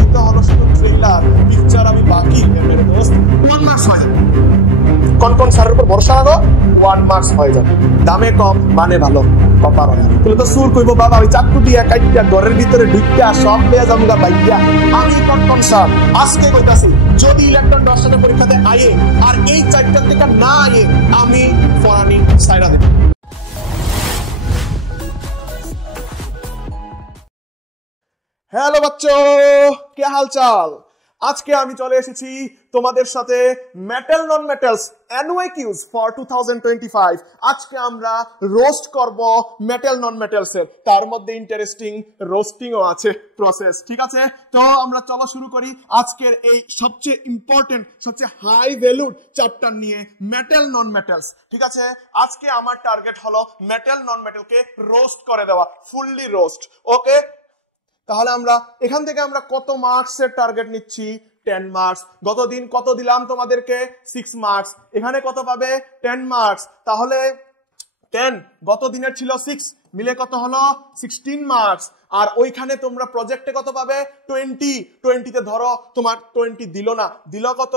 এই তো হলো শুধু ট্রেলার, পিকচার আমি বাকি মেরে দোস্ত। 1 মার্কস হয়ে যাবে, কোন স্যারের উপর ভরসা রাখো, 1 মার্কস হয়ে যাবে। দামে কম মানে ভালো, কপার হয়। তুই তো সুর কইবো বাবা ওই চাকু দিয়া কাইটা ঘরের ভিতরে ঢুকিয়া সব পেয়ে যামুগা বাইয়া। আমি কোন স্যার আজকে কইতাছি, যদি ইলেকট্রন দর্শনের পরীক্ষাতে আয়ে আর এই 4টা থেকে না আয়ে, আমি ফরানি সাইরা দেব। হ্যালো বাচ্চো, কে হালচাল? আজকে আমি চলে এসেছি তোমাদের সাথে মেটাল নন মেটালস এনওয়াইকিউজ ফর 2025। আজকে আমরা রোস্ট করব মেটাল নন মেটালস এর, তার মধ্যে ইন্টারেস্টিং রোস্টিংও আছে প্রসেস, ঠিক আছে? তো আমরা চলো শুরু করি আজকের এই সবচেয়ে ইম্পর্টেন্ট, সবচেয়ে হাই ভ্যালুড চ্যাপ্টার নিয়ে, মেটাল নন মেটালস। ঠিক আছে, আজকে আমার টার্গেট হলো মেটাল নন মেটালকে রোস্ট করে দেওয়া, ফুললি রোস্ট। ওকে, তাহলে আমরা এখান থেকে আমরা কত মার্কসের টার্গেট নিচ্ছি? 10 মার্কস। গতদিন কত দিলাম তোমাদেরকে? 6 মার্কস। এখানে কত পাবে? 10 মার্কস। তাহলে 10 গত দিনের ছিল 6, মিলে কত হলো? 16 মার্কস। আর ওইখানে তোমরা প্রজেক্টে কত পাবে? 20 তে ধরো তোমার 20 দিল না, দিল কত?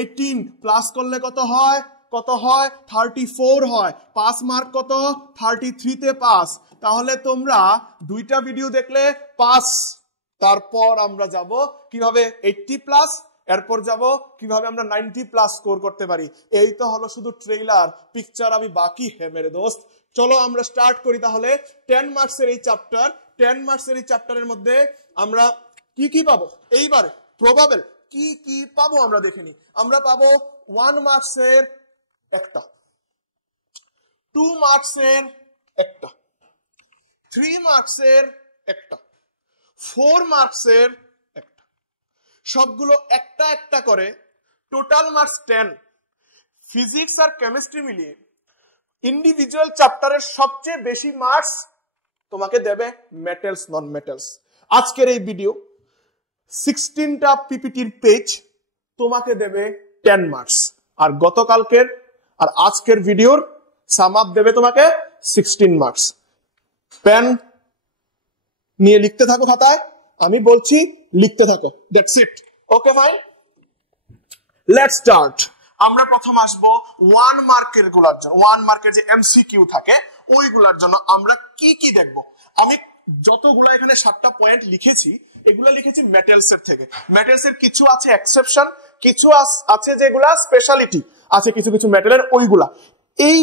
18 প্লাস করলে কত হয়? 34 হয়। 5 মার্ক কত? 33 তে পাস। তাহলে তোমরা 2টা ভিডিও দেখলে পাস। তারপর আমরা যাব কিভাবে 80 প্লাস, এরপর যাব কিভাবে আমরা 90 প্লাস স্কোর করতে পারি। এই তো হলো শুধু ট্রেলার, পিকচার আমি বাকি হে মেরে দোস্ত। চলো আমরা স্টার্ট করি তাহলে 10 মার্কসের এই চ্যাপ্টার। 10 মার্কসের এই চ্যাপ্টারের মধ্যে আমরা কি পাবো এইবারে? প্রবাবল কি পাবো আমরা দেখে নি। আমরা পাবো 1 মার্কসের একটা, 2 মার্কসের একটা, 3 মার্কসের একটা, 4 মার্কসের একটা, সবগুলো একটা একটা করে টোটাল মার্কস 10। ফিজিক্স আর কেমিস্ট্রি মিলিয়ে ইন্ডিভিজুয়াল চ্যাপ্টারের সবচেয়ে বেশি মার্কস তোমাকে দেবে মেটালস নন মেটালস। আজকের এই ভিডিও 16টা পিপিটির পেজ তোমাকে দেবে 10 মার্কস, আর গতকালকের আর আজকের ভিডিওর সাম আপ দেবে তোমাকে 16 মার্কস। পেন নিয়ে লিখতে থাকো খাতায়, আমি বলছি লিখতে থাকো, that's it. Okay fine, let's start. আমরা প্রথম আসবো 1 মার্কের গুলার জন্য। 1 মার্কের যে এমসিকিউ থাকে ওইগুলার জন্য আমরা কি দেখব। আমি যতগুলা এখানে 7টা পয়েন্ট লিখেছি, এগুলা লিখেছি মেটালস এর থেকে। মেটালস এর কিছু আছে এক্সেপশন, কিছু আছে যেগুলা স্পেশালিটি আছে কিছু মেটালের, ওইগুলা। এই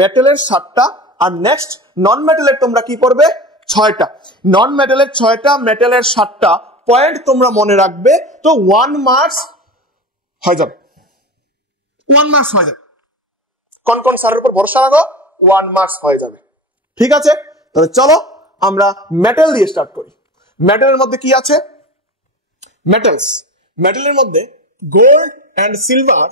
মেটালের 7টা, আর নেক্সট নন মেটালের তোমরা কি করবে? 6টা। নন মেটালের 6টা, মেটালের 7টা পয়েন্ট তোমরা মনে রাখবে। তো 1 মার্কস হয়ে যাবে, 1 মার্কস হয়ে যাবে। কোন স্যারের উপর ভরসা রাখো, 1 মার্কস হয়ে যাবে। ঠিক আছে, তাহলে চলো আমরা মেটাল দিয়ে স্টার্ট করি। মেটালের মধ্যে কি আছে? মেটালের মধ্যে গোল্ড এন্ড সিলভার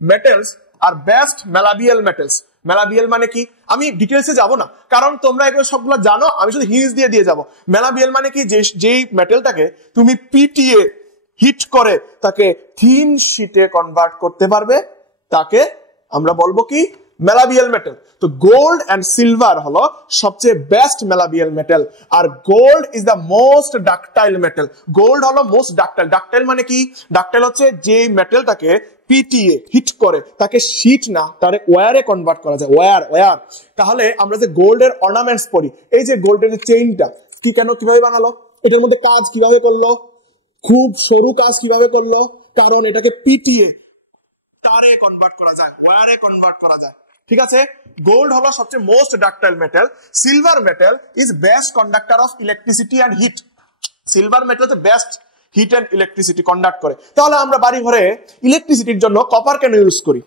মেটালস আর বেস্ট ম্যালাবিয়াল মেটালস। ম্যালাবিয়াল মানে কি আমি ডিটেলসে যাব না, কারণ তোমরা এগুলো সবগুলো জানো, আমি শুধু হিন্টস দিয়ে যাব। ম্যালাবিয়াল মানে কি? যেই মেটালটাকে তুমি পিটিয়ে হিট করে তাকে থিন শীটে কনভার্ট করতে পারবে, তাকে আমরা বলবো কি? Malleable metal. তো গোল্ড এন্ড সিলভার হলো সবচেয়ে বেস্ট ম্যালাবিয়াল মেটাল, আর gold is the most ductile metal. Gold হলো মোস্ট ডাকটাইল। ডাকটাইল মানে কি? ডাকটাইল হচ্ছে যে মেটালটাকে পিটিয়ে হিট করে তাকে শীট না, তারে ওয়্যারে কনভার্ট করা যায়, ওয়্যার। তাহলে আমরা যে গোল্ডের অর্নামেন্টস পরি, এই যে গোল্ডের চেইনটা কিভাবে বানালো, এটার মধ্যে কাজ কিভাবে করলো, খুব সরু কাজ কিভাবে করলো, কারণ এটাকে পিটিয়ে তারে কনভার্ট করা যায়, ওয়্যারে কনভার্ট করা যায়। ঠিক আছে, গোল্ড হলো সবচেয়ে most ductile metal. Silver metal is best conductor of electricity and heat. Silver metal হচ্ছে best heat and electricity conduct করে। তাহলে আমরা বাড়ি ঘরে ইলেকট্রিসিটির জন্য কপার কেন ইউজ করি?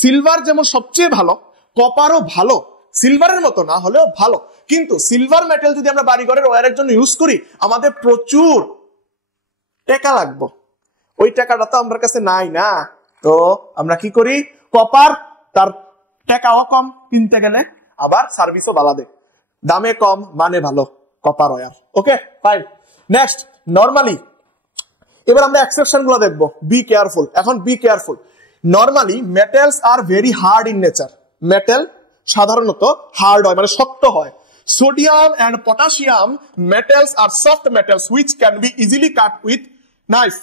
সিলভার যেমন সবচেয়ে ভালো, কপারও ভালো, সিলভারের মতো না হলেও ভালো। কিন্তু সিলভার মেটাল যদি আমরা বাড়ি ঘরের ওয়্যারের জন্য ইউজ করি, আমাদের প্রচুর টাকা লাগবে। ওই টাকাটা তো আমার কাছে নাই না, তো আমরা কি করি? কপার, তার টাকাও কম কিনতে গেলে, আবার সার্ভিসও ভালো দেয়, দামে কম মানে ভালো, copper wire. Okay fine, next normally. এবার আমরা এক্সেপশন গুলো দেখবো। বি কেয়ারফুল, এখন be careful. Normally metals are very hard in nature. Metal সাধারণত হার্ড হয়, মানে শক্ত হয়। Sodium and potassium metals are soft metals which can be easily cut with knife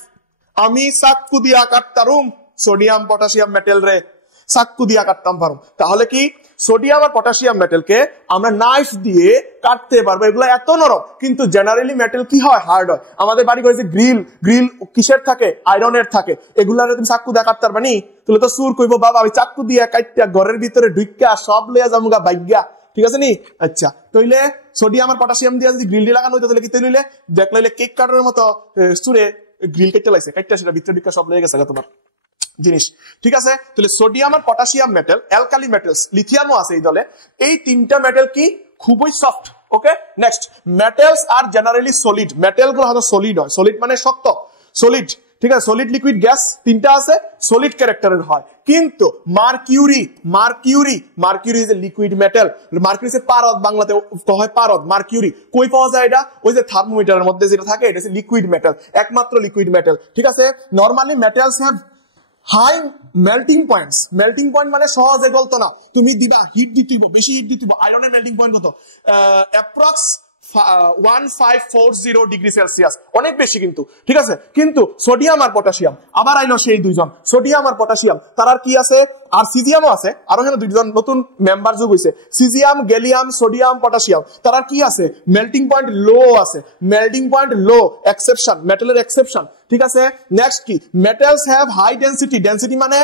আমি চাকু দিয়া কাটতাম সোডিয়াম পটাশিয়াম মেটেল রে চাকু দিয়া কাটতাম পারো তাহলে কি সোডিয়াম আর পটাশিয়াম মেটেলকে আমরা নাইফ দিয়ে কাটতে পারবো এগুলো এত নরম কিন্তু জেনারেলি মেটেল কি হয় হার্ড হয় আমাদের বাড়ি ঘরে যে গ্রিল কিসের থাকে আয়রনের থাকে এগুলারে তুমি চাকু দিয়া কাটতে পারবা নি তুলে তো সুর কইবো বাবা আমি চাকু দিয়া কাটতে ঘরের ভিতরে ঢুইকা সব লইয়া যামুগা বাইগা ঠিক আছে নি আচ্ছা তাইলে সোডিয়াম আর পটাশিয়াম দিয়ে যদি গ্রিল দিয়ে লাগানো হইতো তাহলে কি তাইলে দেখলাইলে কেক কাটার মতো সুরে গ্রিল কেটে লাইছে কাটতে সেটা ভিতরে ঢুইকা সব লইয়া গেছে তোমার জিনিস ঠিক আছে তাহলে সোডিয়াম আর পটাশিয়াম মেটেল অ্যালকালি মেটেলস লিথিয়ামও আছে এই দলে এই তিনটা মেটেল কি খুবই soft okay next metals are generally solid metal গুলো হয়তো সলিড হয় সলিড মানে শক্ত সলিড ঠিক আছে সলিড লিকুইড গ্যাস তিনটা আছে সলিড ক্যারেক্টারের হয় কিন্তু mercury is a liquid metal mercury is পারদ বাংলাতে হয় পারদ মার্কিউরি কই পাওয়া যায় এটা ওই যে থার্মোমিটারের মধ্যে যেটা থাকে এটা হচ্ছে লিকুইড মেটাল একমাত্র লিকুইড মেটাল ঠিক আছে normally metals have high melting point মানে সহজে গলতো না তুমি দিবা হিট দিতে হইব বেশি হিট দিতে হইব আয়রনের মেল্টিং পয়েন্ট কত অ্যাপ্রক্স 1540 ডিগ্রি সেলসিয়াস অনেক বেশি কিন্তু ঠিক আছে কিন্তু সোডিয়াম আর পটাশিয়াম আবার আইলো সেই দুইজন সোডিয়াম আর পটাশিয়াম তার কি আছে আর সিজিয়ামও আছে আরো এখানে দুইজন নতুন মেম্বার যোগ হইছে সিজিয়াম গ্যালিয়াম সোডিয়াম পটাশিয়াম তার কি আছে মেল্টিং পয়েন্ট লো আছে মেল্টিং পয়েন্ট লো এক্সেপশন মেটালের এক্সেপশন ঠিক আছে নেক্সট কি মেটালস হ্যাভ হাই ডেনসিটি মানে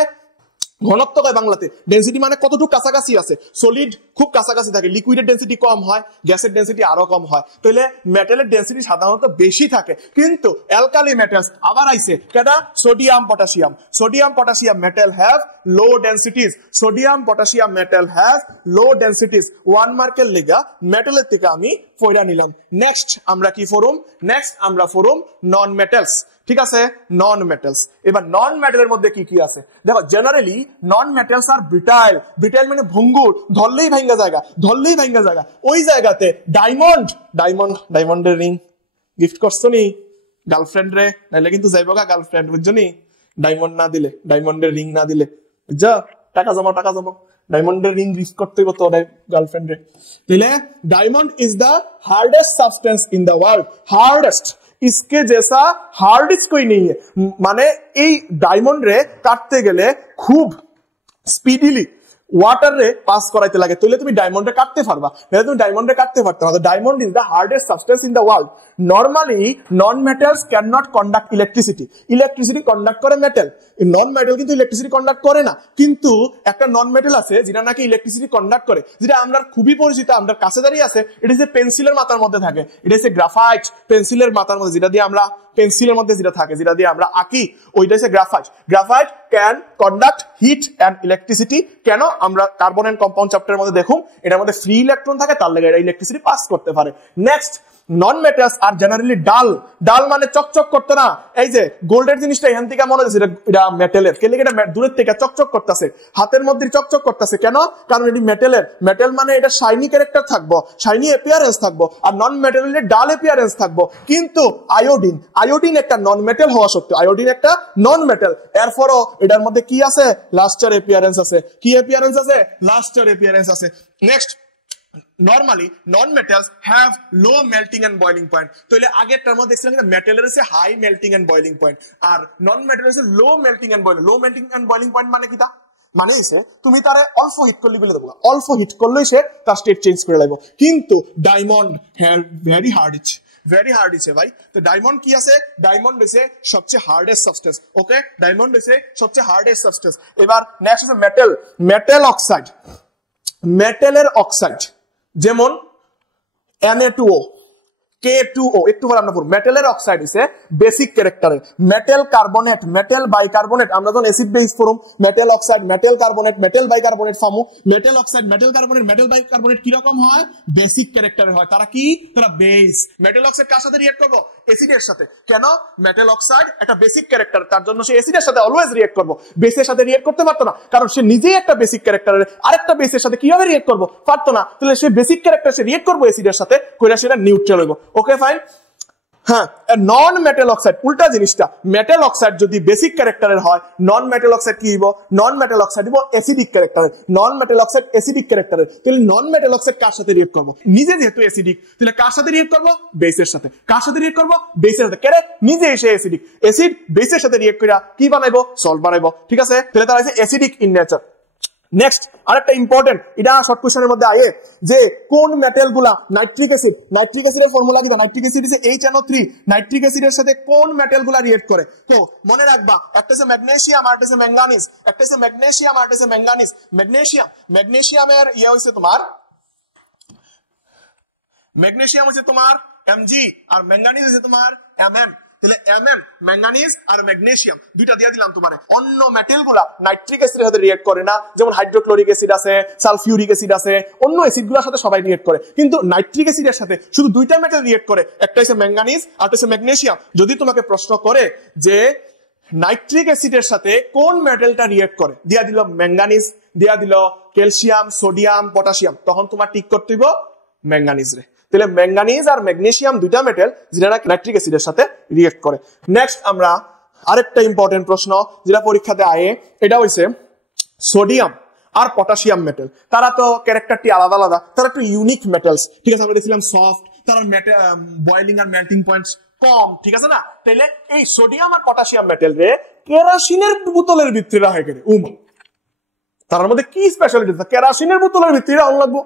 ঘনত্ব কয় বাংলাতে ডেনসিটি মানে কতটুকু কাছাকাছি আছে সলিড খুব কাছাকাছি থাকে লিকুইডের ডেনসিটি কম হয় গ্যাসের ডেনসিটি আরো কম হয় তাহলে মেটালের ডেনসিটি সাধারণত বেশি থাকে কিন্তু অ্যালকালি মেটালস আবার আইছে কেডা sodium potassium metal have low densities sodium potassium metal have low densities one মার্কের লেগা মেটালের থেকে আমি পয়রা নিলাম নেক্সট আমরা কি ফরুম নন মেটালস ঠিক আছে নন মেটালস এবার নন মেটালের মধ্যে কি কি আছে দেখো জেনারেলি নন মেটালস আর ব্রিটাইল মানে ভঙ্গুর ধরলেই ভাঙ্গা জায়গা ওই জায়গাতে ডায়মন্ডের রিং গিফট করছো নি গার্লফ্রেন্ড রে নাইলে কিন্তু যাইবো গা গার্লফ্রেন্ড বুঝছো নি ডায়মন্ডের রিং না দিলে বুঝছো টাকা জমাও ডায়মন্ডের রিং গিফট করতে হইব তো গার্লফ্রেন্ড রে তাহলে diamond is the hardest substance in the world hardest इसके जैसा हार्डेस्ट कोई नहीं है माने এই ডায়মন্ড রে কাটতে গেলে খুব স্পিডিলি ওয়াটার রে পাস করাইতে লাগে তাহলে তুমি ডায়মন্ড রে কাটতে পারবা নাহলে তুমি ডায়মন্ড রে কাটতে পারতে না diamond is the hardest substance in the world normally non metals can not conduct electricity conduct করে মেটাল নন মেটাল কিন্তু ইলেকট্রিসিটি কন্ডাক্ট করে না কিন্তু একটা নন মেটাল আছে যেটা নাকি ইলেকট্রিসিটি কন্ডাক্ট করে যেটা আমরা খুবই পরিচিত আমরা কাছে দাঁড়িয়ে আছে এটা হচ্ছে পেন্সিলের মাথার মধ্যে থাকে এটা হচ্ছে গ্রাফাইট পেন্সিলের মাথার মধ্যে যেটা দিয়ে আমরা পেন্সিলের মধ্যে যেটা থাকে যেটা দিয়ে আমরা আঁকি ওইটা হচ্ছে graphite can conduct heat and electricity কেন আমরা কার্বন এন্ড কম্পাউন্ড চ্যাপ্টারের মধ্যে দেখুন এটার মধ্যে ফ্রি ইলেকট্রন থাকে তার লাগি এটা ইলেকট্রিসিটি পাস করতে পারে next non metals are generally ডাল মানে চকচক করতে না এই যে গোল্ডের জিনিসটা এখান থেকে মনে হচ্ছে এটা মেটালের কেলে এটা দূরের থেকে চকচক করতেছে হাতের মধ্যে চকচক করতেছে কেন কারণ এটি মেটাল মানে এটা শাইনি ক্যারেক্টার থাকবো শাইনি অ্যাপিয়ারেন্স থাকবো আর নন মেটালের ডাল অ্যাপিয়ারেন্স থাকবো কিন্তু আয়োডিন একটা নন মেটাল হওয়া সত্ত্বেও আয়োডিন একটা নন মেটাল এরপরও এটার মধ্যে কি আছে লাস্টার অ্যাপিয়ারেন্স আছে next normally non-metals have low melting and boiling point তাহলে আগের টার্ম দেখছিলাম যে মেটালের আছে high melting and boiling point আর নন মেটালের আছে low melting and boiling point মানে কিটা মানে হইছে তুমি তারে অল্প হিট করলি বলে দেবো অল্প হিট করলেই সে তার স্টেট চেঞ্জ করে লাগবে কিন্তু ডায়মন্ড হ্যাভ ভেরি হার্ড ইছে ভাই তো ডায়মন্ড কি আছে ডায়মন্ড হইছে সবচেয়ে হার্ডেস্ট সাবস্টেন্স ওকে ডায়মন্ড হইছে সবচেয়ে হার্ডেস্ট সাবস্টেন্স এবার নেক্সট আছে মেটালের অক্সাইড যেমন Na2O K2O একটু পরে আমরা পড়ব মেটালের অক্সাইড হইছে বেসিক ক্যারেক্টারের মেটাল কার্বনেট মেটাল বাইকার্বনেট আমরা যখন acid base form metal oxide metal carbonate metal bicarbonate form metal oxide metal carbonate metal bicarbonate কি রকম হয় বেসিক ক্যারেক্টারের হয় তারা বেস মেটাল অক্সাইড কার সাথে রিঅ্যাক্ট করব অ্যাসিডের সাথে কেন মেটাল অক্সাইড একটা বেসিক ক্যারেক্টার তার জন্য সে অ্যাসিডের সাথে অলওয়েজ রিঅ্যাক্ট করব বেসের সাথে রিঅ্যাক্ট করতে পারতো না কারণ সে নিজেই একটা বেসিক ক্যারেক্টারের আরেকটা বেসের সাথে কিভাবে রিঅ্যাক্ট করব পারতো না তাহলে সে বেসিক ক্যারেক্টার সে রিঅ্যাক্ট করব অ্যাসিডের সাথে কইরা সেটা নিউট্রাল হইব ওকে ফাইন হ্যাঁ, নন মেটাল অক্সাইড উল্টা জিনিসটা, মেটাল অক্সাইড যদি বেসিক ক্যারেক্টারের হয়, নন মেটাল অক্সাইড কি হইব? নন মেটাল অক্সাইড হইব অ্যাসিডিক ক্যারেক্টারের। নন মেটাল অক্সাইড অ্যাসিডিক ক্যারেক্টারের। তাহলে নন মেটাল অক্সাইড কার সাথে রিয়েক্ট করব? নিজে যেহেতু অ্যাসিডিক, তাহলে কার সাথে রিয়েক্ট করব? বেসের সাথে। কার সাথে রিয়েক্ট করব? বেসের সাথে। কেন? নিজে এসে অ্যাসিডিক, অ্যাসিড বেসের সাথে রিয়েক্ট কইরা কি বানাইবো? সল্ট বানাইবো। ঠিক আছে, তাহলে তারা হইছে অ্যাসিডিক ইন নেচার। নেক্সট আরেকটা ইম্পর্টেন্ট, এটা শর্ট কোশ্চেনের মধ্যে আয়ে যে কোন মেটাল গুলা নাইট্রিক অ্যাসিডের ফর্মুলা কি? নাইট্রিক অ্যাসিড হচ্ছে HNO3। নাইট্রিক অ্যাসিডের সাথে কোন মেটাল গুলা রিয়েক্ট করে? তো মনে রাখবা, একটা হচ্ছে ম্যাগনেসিয়াম আর একটা হচ্ছে ম্যাঙ্গানিজ। একটা হচ্ছে ম্যাগনেসিয়াম আর একটা হচ্ছে ম্যাঙ্গানিজ। ম্যাগনেসিয়ামের হচ্ছে তোমার ম্যাগনেসিয়াম হচ্ছে তোমার Mg আর ম্যাঙ্গানিজ হচ্ছে তোমার Mm। তাহলে mm ম্যাঙ্গানিজ আর ম্যাগনেসিয়াম দুইটা দিয়ে দিলাম তোমারে। অন্য মেটাল গুলা নাইট্রিক অ্যাসিডের সাথে রিয়েক্ট করে না, যেমন হাইড্রোক্লোরিক অ্যাসিড আছে, সালফিউরিক অ্যাসিড আছে, অন্য অ্যাসিড গুলোর সাথে সবাই রিয়েক্ট করে, কিন্তু নাইট্রিক অ্যাসিডের সাথে শুধু দুইটা মেটাল রিয়েক্ট করে, একটা হচ্ছে ম্যাঙ্গানিজ আর একটা হচ্ছে ম্যাগনেসিয়াম। যদি তোমাকে প্রশ্ন করে যে নাইট্রিক অ্যাসিডের সাথে কোন মেটালটা রিয়েক্ট করে, দিয়া দিল ম্যাঙ্গানিজ, দিয়া দিল ক্যালসিয়াম, সোডিয়াম, পটাশিয়াম, তখন তোমার টিক করতে হইব ম্যাঙ্গানিজ রে। তাহলে ম্যাঙ্গানিজ আর ম্যাগনেসিয়াম দুইটা মেটাল যেটা নাইট্রিক অ্যাসিডের সাথে রিয়েক্ট করে। নেক্সট আমরা আরেকটা ইম্পর্টেন্ট প্রশ্ন যেটা পরীক্ষাতে আয়ে, এটা হইছে সোডিয়াম আর পটাশিয়াম মেটাল। তারা তো ক্যারেক্টারটি আলাদা আলাদা, তারা একটু ইউনিক মেটালস। ঠিক আছে, আমরা দেখছিলাম সফট, তারা বয়েলিং আর মেল্টিং পয়েন্টস কম। ঠিক আছে না? তাহলে এই সোডিয়াম আর পটাশিয়াম মেটাল রে কেরোসিনের বোতলের ভিতরে রাখে কেন? তার মধ্যে কি স্পেশালিটি? কেরোসিনের বোতলের ভিতরে রাখা লাগবো।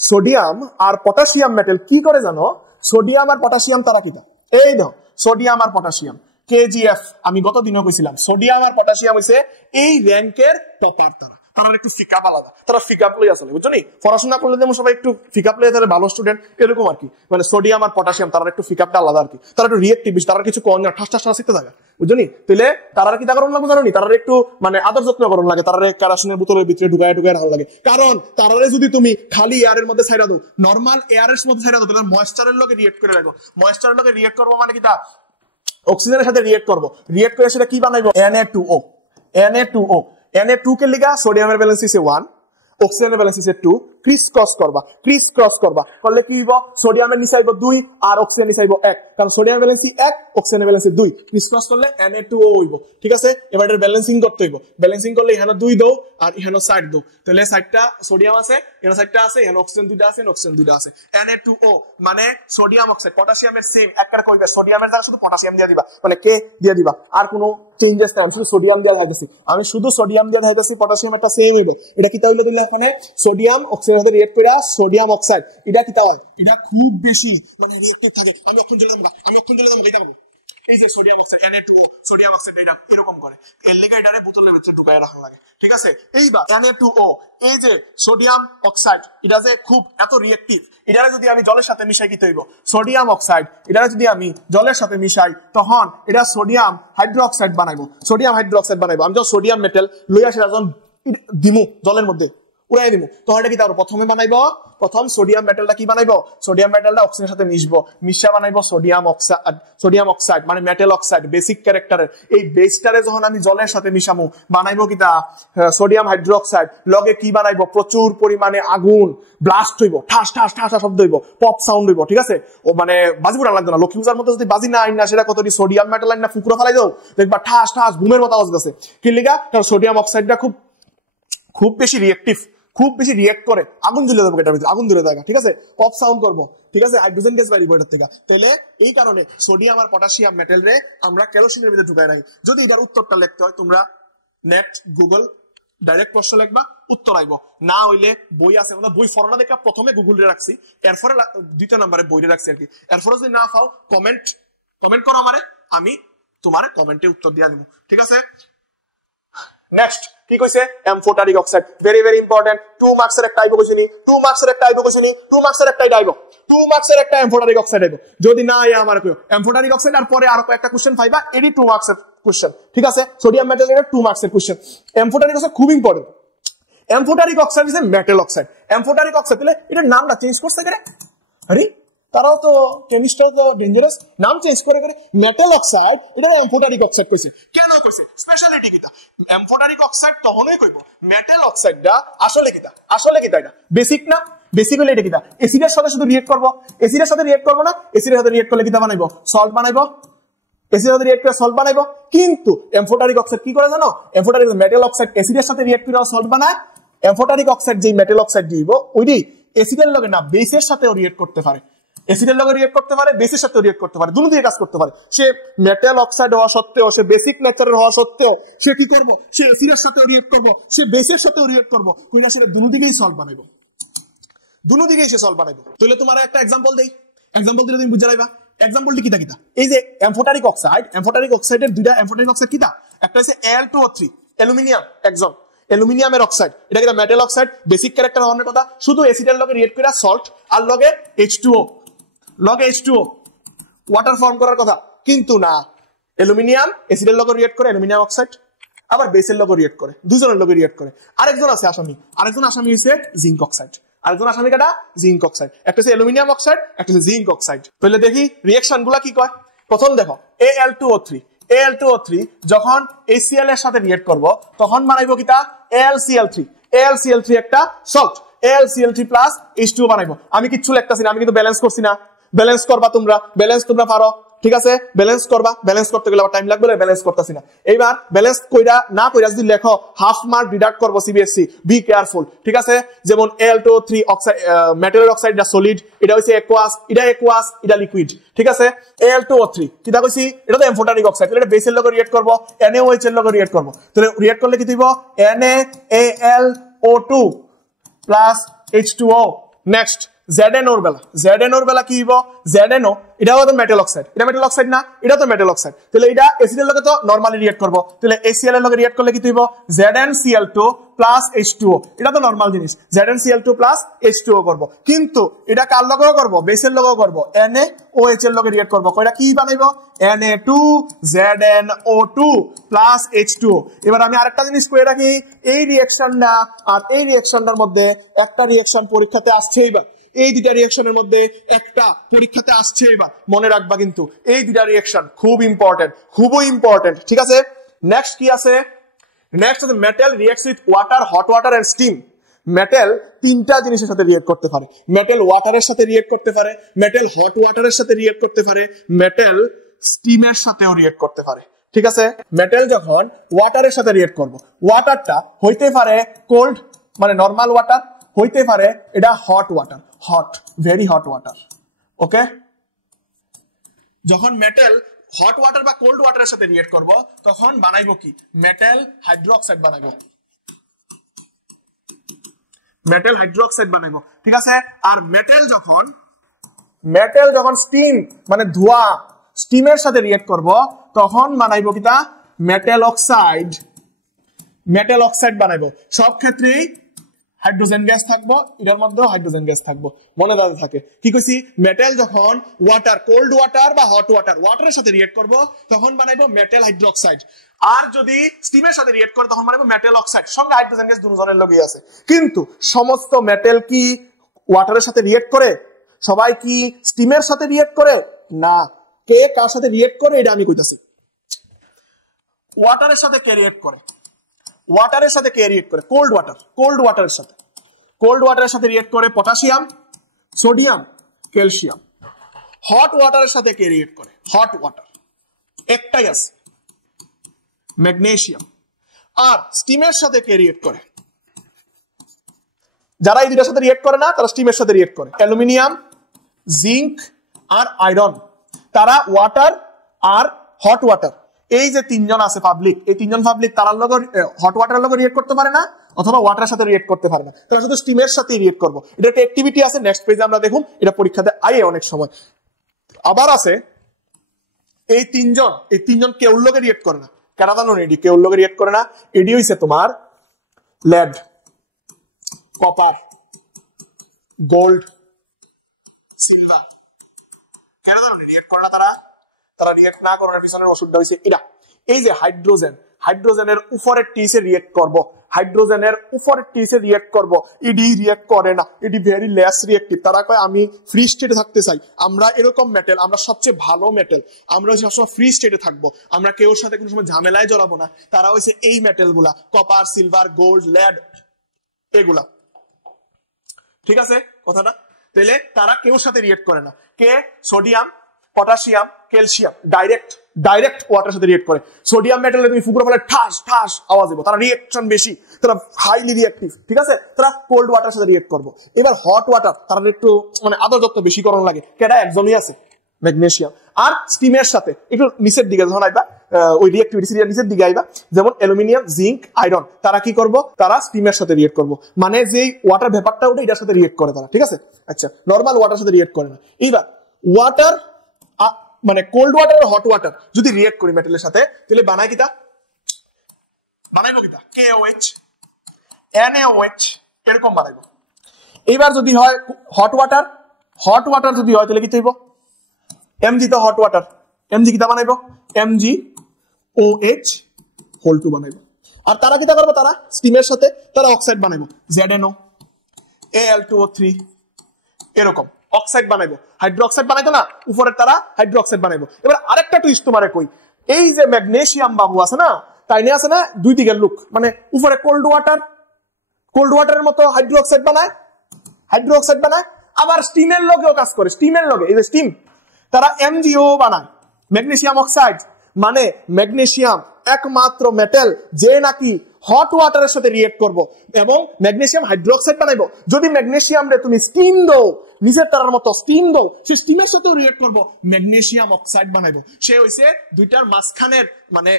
সোডিয়াম আর পটাশিয়াম মেটাল কি করে জানো? সোডিয়াম আর পটাশিয়াম তারা কিটা, এই দাও সোডিয়াম আর পটাশিয়াম KGF, আমি গত দিনও কইছিলাম সোডিয়াম আর পটাশিয়াম হইছে এই র‍্যাঙ্কের টপার। তারা একটু ফিকাপ আলাদা, তারা ফিকাপ লই আসলে, বুঝছো নি? পড়াশোনা করলে যেমন সবাই একটু ফিকাপ লই, তাহলে ভালো স্টুডেন্ট, এরকম আর কি। মানে সোডিয়াম আর পটাশিয়াম তারা একটু ফিকাপটা আলাদা আর কি, তারা একটু রিয়েক্টিভ, তারা কিছু কম না, ঠাস ঠাস শিখতে থাকে, বুঝছো নি? তাহলে তারা কি তা করুন লাগবে জানো নি? তারা একটু মানে আদর যত্ন করুন লাগে, তারা কেরোসিনের বোতলের ভিতরে ঢুকায় রাখা লাগে। কারণ তারারে যদি তুমি খালি এয়ারের মধ্যে ছাইড়া দাও, নর্মাল এয়ারের মধ্যে ছাইড়া দাও, তাহলে ময়েশ্চারের লগে রিয়েক্ট করে রাখবো। ময়েশ্চারের লগে রিয়েক্ট করবো মানে কি? তা অক্সিজেনের সাথে রিয়েক্ট করবো, রিয়েক্ট করে সেটা কি বানাইবো? Na2O। Na2 কে লিগা সোডিয়ামের ব্যালেন্স হইছে 1, অক্সিজেনের ব্যালেন্স হইছে 2, ক্রিস ক্রস করবা করলে কি হইব? সোডিয়ামের নিচে আইবো 2 আর অক্সিজেন নিচে আইবো 1, কারণ সোডিয়ামের ব্যালেন্স 1, অক্সিজেনের ব্যালেন্স 2, ক্রিস ক্রস করলে Na2O হইব। ঠিক আছে, এবার এর ব্যালেন্সিং করতে হইব। ব্যালেন্সিং করলে এখানে 2 দাও আর এখানে সাইড দাও, তাহলে সাইডটা সোডিয়াম আছে, এখানে সাইডটা আছে, এখানে অক্সিজেন 2টা আছে, অক্সিজেন 2টা আছে। Na2O মানে সোডিয়াম অক্সাইড। পটাশিয়ামের সেম একবার কইবা, সোডিয়ামের জায়গায় শুধু পটাশিয়াম দিয়ে দিবা, মানে কে দিয়ে দিবা, আর কোনো চেঞ্জেস নাই, শুধু সোডিয়াম দিয়ে দেখাইতেছি, আমি শুধু সোডিয়াম দিয়ে দেখাইতেছি, পটাশিয়াম একটা সেম হইব। এটা কি তাহলে দিলে এখানে সোডিয়াম অক্সিজেনের সাথে রিয়েক্ট করে সোডিয়াম অক্সাইড, এটা কি তা হয়? এটা খুব বেশি মানে রিয়েক্টিভ থাকে। আমি এখন দিলাম এটা হবে, এই যে sodium oxide Na2O, sodium oxide এটা এরকম করে, এর লিগা এটারে বোতলের ভিতরে ঢুকায় রাখা লাগে। ঠিক আছে, এইবার Na2O এই যে সোডিয়াম অক্সাইড, এটা যে খুব এত রিয়েক্টিভ, এটারে যদি আমি জলের সাথে মিশাই কি হইব? সোডিয়াম অক্সাইড, এটারে যদি আমি জলের সাথে মিশাই তখন এটা সোডিয়াম হাইড্রোক্সাইড বানাইবো। আমি যখন সোডিয়াম মেটাল লই আসি যখন দিমু জলের মধ্যে উড়াই দিমু, তখন এটা কি তার প্রথমে বানাইবো? প্রথম সোডিয়াম মেটালটা কি বানাইবো? সোডিয়াম মেটালটা অক্সিজেনের সাথে মিশবো, মিশা বানাইবো সোডিয়াম অক্সাইড মানে মেটাল অক্সাইড বেসিক ক্যারেক্টারের। এই বেসটারে যখন আমি জলের সাথে মিশামু বানাইবো কি তা সোডিয়াম হাইড্রোক্সাইড। লগে কি বানাইবো? প্রচুর পরিমাণে আগুন ব্লাস্ট হইব, ঠাস ঠাস ঠাস শব্দ হইব, পপ সাউন্ড হইব। ঠিক আছে, ও মানে বাজি পুরা লাগবে না, লক্ষ্মী পূজার মধ্যে যদি বাজি না আইন না, সেটা কতটি সোডিয়াম মেটাল আইন না ফুকরো ফেলাই দাও, দেখবা ঠাস ঠাস বুমের মতো আওয়াজ গেছে। কি লিগা? কারণ সোডিয়াম অক্সাইডটা খুব বেশি রিয়েক্টিভ, খুব বেশি রিয়েক্ট করে, আগুন জ্বলে যাবে এটার ভিতরে, আগুন ধরে থাকে। ঠিক আছে, পপ সাউন্ড করবো। ঠিক আছে, হাইড্রোজেন গ্যাস বাইরে এটার থেকে। তাহলে এই কারণে সোডিয়াম আর পটাশিয়াম মেটাল রে আমরা কেরোসিনের ভিতরে ঢুকাই রাখি। যদি এটার উত্তরটা লিখতে হয়, তোমরা নেট গুগল ডাইরেক্ট প্রশ্ন লিখবা, উত্তর আইব। না হইলে বই আছে, আমরা বই ফরনা দেখা প্রথমে গুগল রে রাখছি, এরপরে দ্বিতীয় নম্বরে বইরে রাখছি আর কি। এরপরে যদি না পাও কমেন্ট করো আমারে, আমি তোমার কমেন্টে উত্তর দিয়া দিব। ঠিক আছে, নেক্সট কি কইছে? Amphoteric oxide, very very important. 2 marks এর একটা আইবো কইছিনি, 2 মার্কস এর একটা আইবো কইছিনি, 2 মার্কস এর একটা আইবো, 2 মার্কস এর একটা এমফোটারিক অক্সাইড আইবো। যদি না আইয়া আমার কইও এমফোটারিক অক্সাইড আর পরে আরো একটা কোশ্চেন পাইবা, এডি 2 মার্কস এর কোশ্চেন। ঠিক আছে, সোডিয়াম মেটাল এর 2 মার্কস এর কোশ্চেন। এমফোটারিক অক্সাইড খুব important. Amphoteric oxide is a metal oxide. Amphoteric oxide দিলে এটার নামটা চেঞ্জ করতে গেলে, আরে তারাও তো কেমিস্ট্রি তো ডেঞ্জারাস, নাম চেঞ্জ করে মেটাল অক্সাইড, এটা এমফোটারিক অক্সাইড কইছে। কেন কইছে? স্পেশালিটি কিটা? এমফোটারিক অক্সাইড তখনই কইব মেটাল অক্সাইডটা আসলে কিটা এটা বেসিক না, বেসিক হলে এটা কিটা অ্যাসিডের সাথে শুধু রিয়েক্ট করব, অ্যাসিডের সাথে রিয়েক্ট করব না, অ্যাসিডের সাথে রিয়েক্ট করলে কিটা বানাইবো সল্ট বানাইবো, অ্যাসিডের সাথে রিয়েক্ট করে সল্ট বানাইবো। কিন্তু এমফোটারিক অক্সাইড কি করে জানো, এমফোটারিক মেটাল অক্সাইড অ্যাসিডের সাথে রিয়েক্ট করে সল্ট বানায়। এমফোটারিক অক্সাইড যে মেটাল অক্সাইড দিব ওইটি অ্যাসিডের লগে না বেসের সাথেও রিয়েক্ট করতে পারে, অ্যাসিডের লগে রিয়েক্ট করতে পারে, বেসের সাথে রিয়েক্ট করতে পারে, দুটো দিয়ে কাজ করতে পারে। সে মেটাল অক্সাইড হওয়া সত্ত্বেও, সে বেসিক নেচারের হওয়া সত্ত্বেও সে কি করব, সে অ্যাসিডের সাথে রিয়েক্ট করব, সে বেসের সাথে রিয়েক্ট করব, কইনা সে দুটো দিকেই সল্ট বানাইবো, দুটো দিকেই সে সল্ট বানাইবো। তাহলে তোমার একটা एग्जांपल দেই, एग्जांपल দিলে তুমি বুঝা যাইবা। एग्जांपलটি কিটা কিটা, এই যে এমফোটারিক অক্সাইডের দুইটা এমফোটারিক অক্সাইড কিটা, একটা হচ্ছে Al2O3 অ্যালুমিনিয়াম, একজন অ্যালুমিনিয়ামের অক্সাইড, এটা কিটা মেটাল অক্সাইড, বেসিক ক্যারেক্টার হওয়ার কথা, শুধু অ্যাসিডের লগে রিয়েক্ট করে সল্ট আর লগে H2O, লগে H2O ওয়াটার ফর্ম করার কথা, কিন্তু না, অ্যালুমিনিয়াম অ্যাসিডের লগে রিয়েক্ট করে অ্যালুমিনিয়াম অক্সাইড, আবার বেসের লগে রিয়েক্ট করে, দুজনের লগে রিয়েক্ট করে। আরেকজন আছে আসামি, আরেকজন আসামি হচ্ছে জিঙ্ক অক্সাইড, আরেকজন আসামি কাটা জিঙ্ক অক্সাইড, একটা হচ্ছে অ্যালুমিনিয়াম অক্সাইড, একটা হচ্ছে জিঙ্ক অক্সাইড। তাহলে দেখি রিঅ্যাকশন গুলা কি কয়। প্রথম দেখো Al2O3 যখন HCl এর সাথে রিয়েক্ট করব তখন বানাইবো কিটা AlCl3 একটা সল্ট, AlCl3 প্লাস H2O বানাইবো। আমি কিচ্ছু লিখতাছি না, আমি কিন্তু ব্যালেন্স করছি না, ব্যালেন্স করবা তোমরা, ব্যালেন্স তোমরা পারো, ঠিক আছে, ব্যালেন্স করবা, ব্যালেন্স করতে গেলে আবার টাইম লাগবে, ব্যালেন্স করতেছি না। এইবার ব্যালেন্স কইরা না কইরা যদি লেখো হাফ মার্ক ডিডাক্ট করবো সিবিএসসি, বি কেয়ারফুল, ঠিক আছে। যেমন Al2O3 অক্সাইড মেটালের অক্সাইডটা সলিড, এটা হইছে অ্যাকুয়াস, এটা লিকুইড, ঠিক আছে। Al2O3 কিটা কইছি, এটা তো এমফোটারিক অক্সাইড, এটা বেসের লগে রিয়েক্ট করব, NaOH এর লগে রিয়েক্ট করব, তাহলে রিয়েক্ট করলে কি দিব NaAlO2 plus H2O। Next ZNO বেলা কি হইব, ZNO এটাও তো মেটাল অক্সাইড, এটা মেটাল অক্সাইড না, এটা তো মেটাল অক্সাইড, তাহলে এটা অ্যাসিডের লগে তো নরমালি রিয়েক্ট করব, তাহলে HCl এর লগে রিয়েক্ট করলে কি হইব ZnCl2 প্লাস H2O, এটা তো নরমাল জিনিস, ZnCl2 প্লাস H2O করব। কিন্তু এটা কার লগেও করব, বেসের লগেও করব, NaOH এর লগে রিয়েক্ট করব, কয়টা কি বানাইবো Na2ZnO2 প্লাস H2O। এবার আমি আরেকটা জিনিস কই রাখি, এই রিঅ্যাকশনটা আর এই রিঅ্যাকশনটার মধ্যে একটা রিঅ্যাকশন পরীক্ষাতে আসছেই, বা এই দুইটা রিঅ্যাকশনের মধ্যে একটা পরীক্ষাতে আসছে, এবার মনে রাখবা কিন্তু এই দুইটা রিঅ্যাকশন খুব ইম্পর্টেন্ট, ঠিক আছে। নেক্সট কি আছে, নেক্সট আছে metal reacts with water, hot water and steam. Metal তিনটা জিনিসের সাথে রিঅ্যাক্ট করতে পারে, মেটাল ওয়াটারের সাথে রিঅ্যাক্ট করতে পারে, মেটাল হট ওয়াটারের সাথে রিঅ্যাক্ট করতে পারে, মেটাল স্টিমের সাথেও রিঅ্যাক্ট করতে পারে, ঠিক আছে। মেটাল যখন ওয়াটারের সাথে রিঅ্যাক্ট করব, ওয়াটারটা হইতে পারে কোল্ড মানে নরমাল ওয়াটার, হইতে পারে এটা hot water, very hot water, okay. যখন মেটাল হট ওয়াটার বা কোল্ড ওয়াটারের সাথে রিঅ্যাক্ট করব তখন বানাইবো কি মেটাল হাইড্রোক্সাইড বানাইবো, ঠিক আছে। আর মেটাল যখন স্টিম মানে ধোঁয়া, স্টিমের সাথে রিঅ্যাক্ট করব তখন বানাইবো কিটা মেটাল অক্সাইড বানাইবো। সব ক্ষেত্রেই হাইড্রোজেন গ্যাস থাকবো, এটার মধ্যেও হাইড্রোজেন গ্যাস থাকবো, মনে রাখতে থাকে। কি কইছি, মেটাল যখন ওয়াটার, কোল্ড ওয়াটার বা হট ওয়াটারের সাথে রিঅ্যাক্ট করব তখন বানাইবো মেটাল হাইড্রোক্সাইড, আর যদি স্টিমের সাথে রিঅ্যাক্ট করে তখন বানাইবো মেটাল অক্সাইড, সঙ্গে হাইড্রোজেন গ্যাস দুজনের লগেই আছে। কিন্তু সমস্ত মেটাল কি ওয়াটারের সাথে রিঅ্যাক্ট করে? সবাই কি স্টিমের সাথে রিঅ্যাক্ট করে? না। কে কার সাথে রিঅ্যাক্ট করে এটা আমি কইতাছি। ওয়াটারের সাথে কে রিঅ্যাক্ট করে? কোল্ড ওয়াটারের সাথে রিঅ্যাক্ট করে পটাশিয়াম, সোডিয়াম, ক্যালসিয়াম। হট ওয়াটারের সাথে কে রিঅ্যাক্ট করে? হট ওয়াটার একটাই আছে, ম্যাগনেসিয়াম। আর স্টিমের সাথে কে রিঅ্যাক্ট করে? যারা এই দুইটার সাথে রিঅ্যাক্ট করে না তারা স্টিমের সাথে রিঅ্যাক্ট করে, অ্যালুমিনিয়াম, জিঙ্ক আর আয়রন। তারা ওয়াটার আর হট ওয়াটার, এই যে তিনজন আছে পাবলিক, এই তিনজন পাবলিক তারা লগে হট ওয়াটারের লগে রিঅ্যাক্ট করতে পারে না, অথবা ওয়াটারের সাথে রিঅ্যাক্ট করতে পারে না, তারা শুধু স্টিমের সাথে রিঅ্যাক্ট করবো। এটা একটা অ্যাক্টিভিটি আছে, নেক্সট পেজে আমরা দেখুন, এটা পরীক্ষাতে আয়ে অনেক সময়। আবার আছে এই তিনজন কেউর লগে রিঅ্যাক্ট করে না, কেন জানো? এডি কেউর লগে রিঅ্যাক্ট করে না, এডি হইছে তোমার লেড, কপার, গোল্ড, সিলভার। কেন জানো রিঅ্যাক্ট করে না? তারা রিঅ্যাক্ট না করার পিছনের ওষুধটা হইছে এরা। এই যে হাইড্রোজেনের উপরের টিসে রিঅ্যাক্ট করব, ইডি রিঅ্যাক্ট করে না, ইডি ভেরি লেস রিঅ্যাক্টিভ। তারা কয় আমি ফ্রি স্টেটে থাকতে চাই, আমরা এরকম মেটাল, আমরা সবচেয়ে ভালো মেটাল, আমরা সবসময় ফ্রি স্টেটে থাকবো, আমরা কেউর সাথে কোনো সময় ঝামেলায় জড়াবো না। তারা হইছে এই মেটাল গুলা, কপার, সিলভার, গোল্ড, লেড, এগুলা, ঠিক আছে। কথাটা? তাহলে তারা কেউ সাথে রিয়েক্ট করে না। কে? সোডিয়াম, পটাশিয়াম, ক্যালসিয়াম ডাইরেক্ট ওয়াটারের সাথে রিয়েক্ট করে। সোডিয়াম মেটালে তুমি ফুকুরে ফেলে ঠাস ঠাস আওয়াজ হবে, তারা রিয়েকশন বেশি, তারা হাইলি রিয়েক্টিভ, ঠিক আছে? তারা কোল্ড ওয়াটারের সাথে রিয়েক্ট করবো। এবার হট ওয়াটার তারা একটু মানে আদর যত্ন বেশি করণ লাগে, কেডা একজনই আছে, ম্যাগনেসিয়াম। আর স্টিমের সাথে একটু নিচের দিকে যখন আইবা, ওই রিয়েক্টিভিটি নিচের দিকে আইবা, যেমন অ্যালুমিনিয়াম, জিঙ্ক, আয়রন, তারা কি করবো, তারা স্টিমের সাথে রিয়েক্ট করবো, মানে যে ওয়াটার ভেপারটা ওঠে এটার সাথে রিয়েক্ট করে তারা, ঠিক আছে? আচ্ছা, নর্মাল ওয়াটার সাথে রিয়েক্ট করে না। এইবার ওয়াটার মানে কোল্ড ওয়াটার আর হট ওয়াটার যদি রিয়েক্ট করি মেটালের সাথে, তাহলে বানায় কিতা, বানাইবো কিতা, KOH NaOH এরকম বানাইবো। এইবার যদি হয় হট ওয়াটার যদি হয় তাহলে কি হইব, Mg তো হট ওয়াটার, Mg কিতা বানাইবো, MgOH হোল 2 বানাইবো। আর তারা কিতা করবো, তারা স্টিমের সাথে তারা অক্সাইড বানাইবো, ZNO Al2O3 এরকম অক্সাইড বানাইবো। হাইড্রোক্সাইড বানাইতো না উপরের, তারা হাইড্রোক্সাইড বানাইবো। এবার আরেকটা টুইস্ট তোমারে কই, এই যে ম্যাগনেসিয়াম বাবু আছে না, তাই নিয়ে আছে না দুই দিকের লুক, মানে উপরে কোল্ড ওয়াটারের মতো হাইড্রোক্সাইড বানায়, আবার স্টিমের লগেও কাজ করে, স্টিমের লগে এই যে স্টিম, তারা MgO বানায়, ম্যাগনেসিয়াম অক্সাইড। মানে ম্যাগনেসিয়াম একমাত্র মেটাল যে নাকি হট ওয়াটারের সাথে রিয়েক্ট করব এবং ম্যাগনেসিয়াম হাইড্রোক্সাইড বানাইবো। যদি ম্যাগনেসিয়াম রে তুমি স্টিম দাও, নিচের তারার মতো স্টিম দাও, সে স্টিমের সাথেও রিয়েক্ট করব, ম্যাগনেসিয়াম অক্সাইড বানাইবো। সে হইছে দুইটার মাঝখানের মানে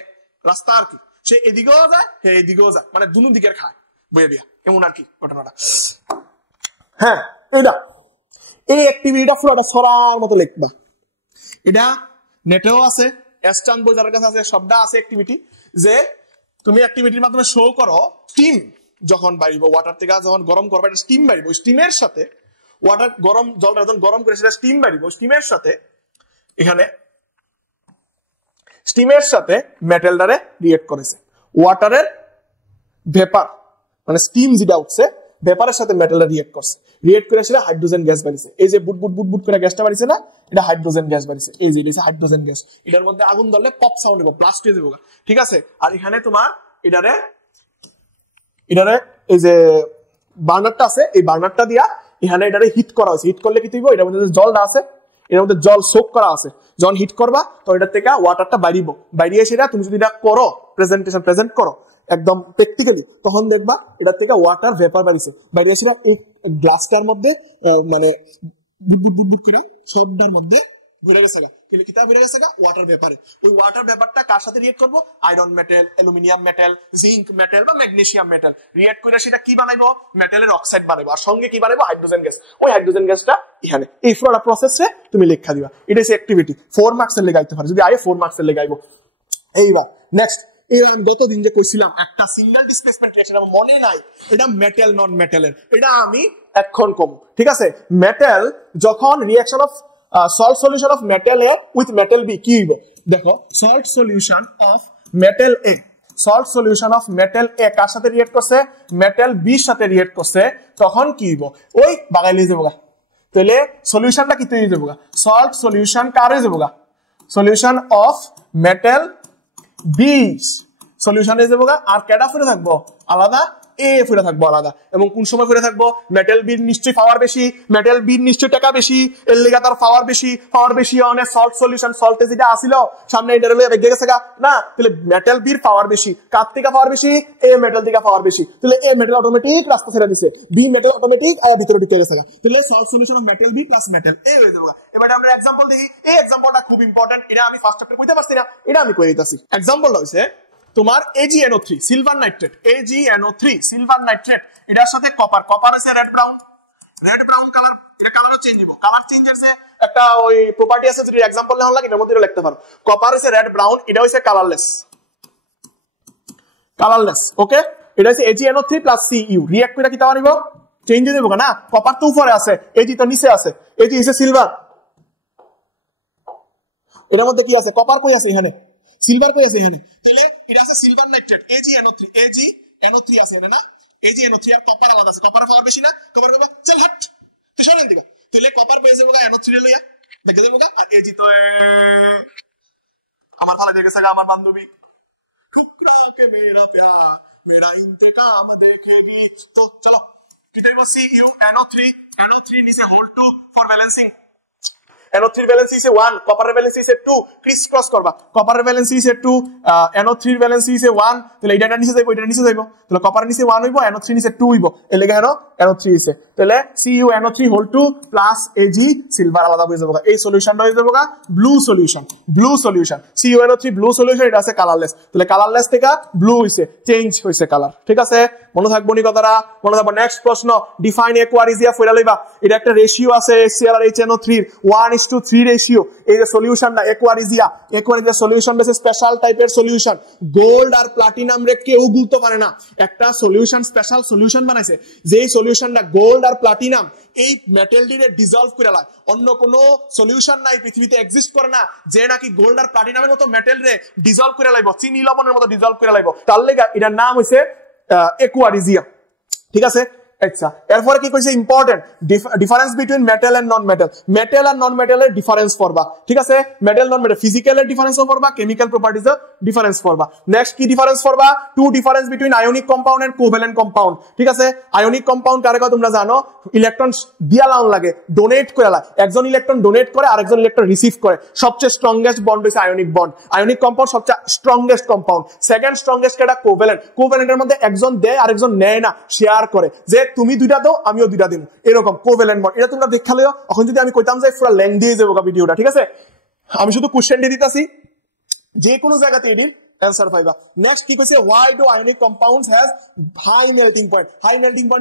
রাস্তা আর কি, সে এদিকেও যায় হে এদিকেও যায়, মানে দুনো দিকের খায় বইয়া দিয়া, এমন আর কি ঘটনাটা। হ্যাঁ, এই অ্যাক্টিভিটিটা পুরোটা ছড়ার মতো লিখবা। এটা নেটেও আছে, এসটান বই যার কাছে আছে সবটা আছে অ্যাক্টিভিটি, যে তুমি অ্যাক্টিভিটির মাধ্যমে শো করো স্টিম যখন বাড়িব, ওয়াটার থেকে যখন গরম করবে এটা স্টিম বাড়িব, স্টিমের সাথে ওয়াটার গরম জলটা যখন গরম করে সেটা স্টিম বাড়িব, স্টিমের সাথে এখানে স্টিমের সাথে মেটালটারে রিয়েক্ট করেছে। ওয়াটারের ভেপার মানে স্টিম যেটা উঠছে ভেপারের সাথে মেটালটা রিয়েক্ট করছে, রিয়েক্ট করে সেটা হাইড্রোজেন গ্যাস বাড়িছে। এই যে বুট বুট বুট বুট করে গ্যাসটা বাড়িছে না, এটা হাইড্রোজেন গ্যাস বাড়িছে। এই যে এটা হাইড্রোজেন গ্যাস, এটার মধ্যে আগুন ধরলে পপ সাউন্ড হবে, ব্লাস্ট হয়ে যাবে, ঠিক আছে? আর এখানে তোমার এটারে এই যে বার্নারটা আছে, এই বার্নারটা দিয়া এখানে এটারে হিট করা হয়েছে। হিট করলে কি হইব, এটার মধ্যে জলটা আছে, এর মধ্যে জল সোক করা আছে, যখন হিট করবা তো এটার থেকে ওয়াটারটা বাইরিয়ে সেটা তুমি যদি এটা করো প্রেজেন্ট করো একদম প্র্যাকটিক্যালি, তখন দেখবা এটার থেকে ওয়াটার ভেপার বাইরিয়ে সেটা এই গ্লাসটার মধ্যে মানে বুট বুট বুট করে সবটার মধ্যে ভরে গেছে গা, কিতাব ভরে গেছে গা ওয়াটার ভেপারে। ওই ওয়াটার ভেপারটা কার সাথে রিয়েক্ট করবো, iron metal, aluminium metal, zinc metal বা ম্যাগনেসিয়াম মেটাল রিয়েক্ট করে সেটা কি বানাইবো, মেটালের অক্সাইড বানাইবো, আর সঙ্গে কি বানাইবো, হাইড্রোজেন গ্যাস। ওই হাইড্রোজেন গ্যাসটা এখানে এই পুরো প্রসেসে তুমি লেখা দিবা। এটা হচ্ছে অ্যাক্টিভিটি, 4 মার্কসের লেগাইতে পারে, যদি আয় 4 মার্কসের লেগাইবো। এইবার নেক্সট, আমি গতদিন যে কইছিলাম একটা সিঙ্গেল ডিসপ্লেসমেন্ট রিঅ্যাকশন আমার মনে নাই, এটা মেটাল নন মেটালের, এটা আমি এখন কম, ঠিক আছে? মেটাল যখন reaction of salt solution of metal A with metal B কি হইব, দেখো salt solution of metal A, salt solution of metal A কার সাথে রিঅ্যাক্ট করছে, মেটাল বি সাথে রিঅ্যাক্ট করছে, তখন কি হইব, ওই বাগাই লিয়ে যাবো গা। তাহলে সলিউশনটা কি তৈরি যাবো গা, সল্ট সলিউশন কার হয়ে যাবো গা, solution of metal B solution হয়ে যাবো গা। আর কেডা ফিরে থাকবো আলাদা, এ ফিরে থাকবো আলাদা। এবং কোন সময় ফিরে থাকবো, মেটাল বির নিশ্চয়ই পাওয়ার বেশি, মেটাল বির নিশ্চয়ই টাকা বেশি, এর লেগে তার পাওয়ার বেশি অনেক সল্ট সলিউশন সল্টে যেটা আসিল সামনে ইন্টারভেলে বেগে গেছে গা না, তাহলে মেটাল বির পাওয়ার বেশি, কার থেকে পাওয়ার বেশি, এ মেটাল থেকে পাওয়ার বেশি, তাহলে এ মেটাল অটোমেটিক রাস্তা ছেড়ে দিছে, বি মেটাল অটোমেটিক আয়া ভিতরে ঢুকে গেছে গা, তাহলে salt solution of metal B plus metal A হয়ে যাবে। এবার আমরা এক্সাম্পল দেখি, এই এক্সাম্পলটা খুব ইম্পর্টেন্ট, এটা আমি ফার্স্ট চ্যাপ্টারে কইতে পারছি না, এটা আমি কই দিতেছি। এক্সাম্পলটা হইছে তোমার AgNO3 silver nitrate, AgNO3 silver nitrate, এটার সাথে কপার আছে রেড ব্রাউন কালার, এটা কালারও চেঞ্জ হইব, কালার চেঞ্জ আছে একটা ওই প্রপার্টি আছে, যদি एग्जांपल নেওয়া লাগে এর মধ্যে লিখতে পারো, কপার আছে রেড ব্রাউন, এটা হইছে কালারলেস, ওকে? এটা হইছে AgNO3 Cu রিঅ্যাক্ট করে কি তা পারিব, চেঞ্জ হয়ে যাবে না, কপার তো উপরে আছে, Ag তো নিচে আছে, Ag হইছে সিলভার, এর মধ্যে কি আছে, কপার কই আছে এখানে, সিলভার কই আছে এখানে, তাহলে এটা আছে সিলভার নাইট্রেট AgNO3 আছে এখানে না, AgNO3 আর কপার আলাদা আছে, কপারের পাওয়ার বেশি না, কপার কইবা চল হাট তো সরেন দিবা, তাহলে কপার পেয়ে যাবো NO3 এর লইয়া দেখে যাবো, আর Ag তো আমার ভালো দেখে গেছে আমার বান্ধবী, খুকরা কে মেরা প্যার মেরা ইন্তেকাম দেখেগি, তো চলো হইব Cu NO3 NO3 নিচে হোল 2 for balancing NO3 valency is 1, copper valency is 2, crisscross করবা copper valency is 2, NO3 valency is 1, তাহলে এটা নিচে যাইবো এটা নিচে যাইবো তাহলে copper নিচে 1 হইবো NO3 নিচে 2 হইবো এর লাগি হলো NO3 is তাহলে Cu NO3 whole 2 plus Ag silver আলাদা হয়ে যাবে এই সলিউশনটা হয়ে যাবে blue solution Cu NO3 blue solution এটা আছে কালারলেস তাহলে কালারলেস থেকে ব্লু হইছে চেঞ্জ হইছে কালার ঠিক আছে মনে থাকবো নি কথাটা মনে থাকবো নেক্সট প্রশ্ন ডিফাইন অ্যাকোয়ারিজিয়া ফয়লা লইবা এটা একটা রেশিও আছে HCl আর HNO3 এর 1:3 রেশিও এই যে সলিউশনটা অ্যাকোয়ারিজিয়া সলিউশন বেসে স্পেশাল টাইপের সলিউশন গোল্ড আর প্লাটিনাম রে কেউ গুলতে পারে না একটা সলিউশন স্পেশাল সলিউশন বানাইছে যেই সলিউশনটা গোল্ড আর প্লাটিনাম এই মেটালটিরে ডিসলভ করে লায় অন্য কোনো সলিউশন নাই পৃথিবীতে এক্সিস্ট করে না যে নাকি গোল্ড আর প্লাটিনামের মতো মেটাল রে ডিসলভ করে লাইব চিনি লবণের মতো ডিসলভ করে লাইব তার লাগা এটার নাম হইছে অ্যাকোয়ারিজিয়া ঠিক আছে আচ্ছা এরপরে কি কইছে important difference between metal and non মেটালের ডিফারেন্স পড়বা ঠিক আছে মেটাল নন মেটাল ফিজিক্যালের ডিফারেন্স পড়বা কেমিক্যাল প্রপার্টিজ এর ডিফারেন্স পড়বা নেক্সট কি ডিফারেন্স পড়বা two difference between ionic compound and covalent compound ঠিক আছে আয়নিক কম্পাউন্ড কারে কয় তোমরা জানো ইলেকট্রন দিয়া লাউন লাগে ডোনেট করে লাগে একজন ইলেকট্রন ডোনেট করে আরেকজন ইলেকট্রন রিসিভ করে সবচেয়ে স্ট্রংগেস্ট বন্ড হইছে আয়নিক বন্ড আয়নিক কম্পাউন্ড সবচেয়ে স্ট্রংগেস্ট কম্পাউন্ড সেকেন্ড স্ট্রংগেস্ট কেটা কোভ্যালেন্টের মধ্যে একজন দেয় আরেকজন নেয় না শেয়ার করে যে তুমি দুইটা দাও আমিও দুইটা দিমু এরকম কোভ্যালেন্ট বন্ড এটা তোমরা দেখা লইও এখন যদি আমি কইতাম যে পুরো লেন্থ দিয়ে যাবো ভিডিওটা ঠিক আছে আমি শুধু কোশ্চেন দিয়ে দিতাছি যে কোনো জায়গাতে এডির आंसर পাইবা নেক্সট কি কইছে why do ionic compounds has high melting point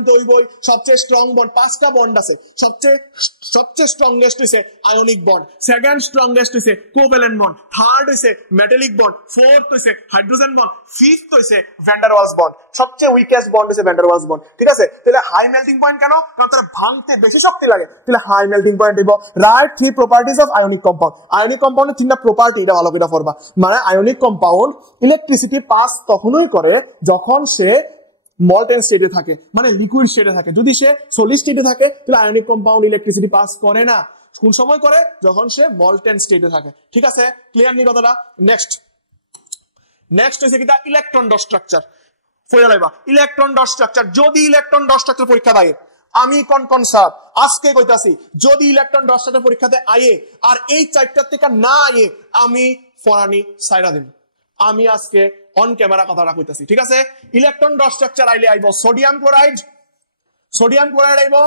তো হইবই সবচেয়ে স্ট্রং বন্ড পাঁচটা বন্ড আছে সবচেয়ে স্ট্রংগেস্ট হইছে আয়নিক বন্ড সেকেন্ড স্ট্রংগেস্ট হইছে কোভ্যালেন্ট বন্ড থার্ড হইছে মেটালিক বন্ড ফোর্থ হইছে হাইড্রোজেন বন্ড ফিফথ হইছে ভ্যান ডার ওয়ালস বন্ড সবচেয়ে উইকেস্ট বন্ড হইছে ভ্যান ডার ওয়ালস বন্ড ঠিক আছে তাহলে হাই মেল্টিং পয়েন্ট কেন কারণ তার ভাঙতে বেশি শক্তি লাগে তাহলে হাই মেল্টিং পয়েন্ট দিব right three properties of ionic কম্পাউন্ডের তিনটা প্রপার্টি এটা ভালো করে পড়বা মানে আয়নিক কম্পাউন্ড ইলেকট্রিসিটি পাস তখনই করে যখন সে মল্টেন স্টেটে থাকে মানে লিকুইড স্টেটে থাকে যদি সে সলিড স্টেটে থাকে তাহলে আয়নিক কম্পাউন্ড ইলেকট্রিসিটি পাস করে না কোন সময় করে যখন সে মল্টেন স্টেটে থাকে ঠিক আছে ক্লিয়ার নি কথাটা নেক্সট হইছে কিটা ইলেকট্রন ডট স্ট্রাকচার ফয়লা লাইবা ইলেকট্রন ডট স্ট্রাকচার যদি ইলেকট্রন ডট স্ট্রাকচার পরীক্ষা দেয় আমি কোন স্যার আজকে কইতাছি যদি ইলেকট্রন ডট স্ট্রাকচার পরীক্ষাতে আয়ে আর এই চারটার থেকে না আয়ে আমি ফরানি সাইরা দেব আমি আজকে অন ক্যামেরা কথাটা কইতাছি ঠিক আছে ইলেকট্রন ডট স্ট্রাকচার আইলে আইবো সোডিয়াম ক্লোরাইড আইবো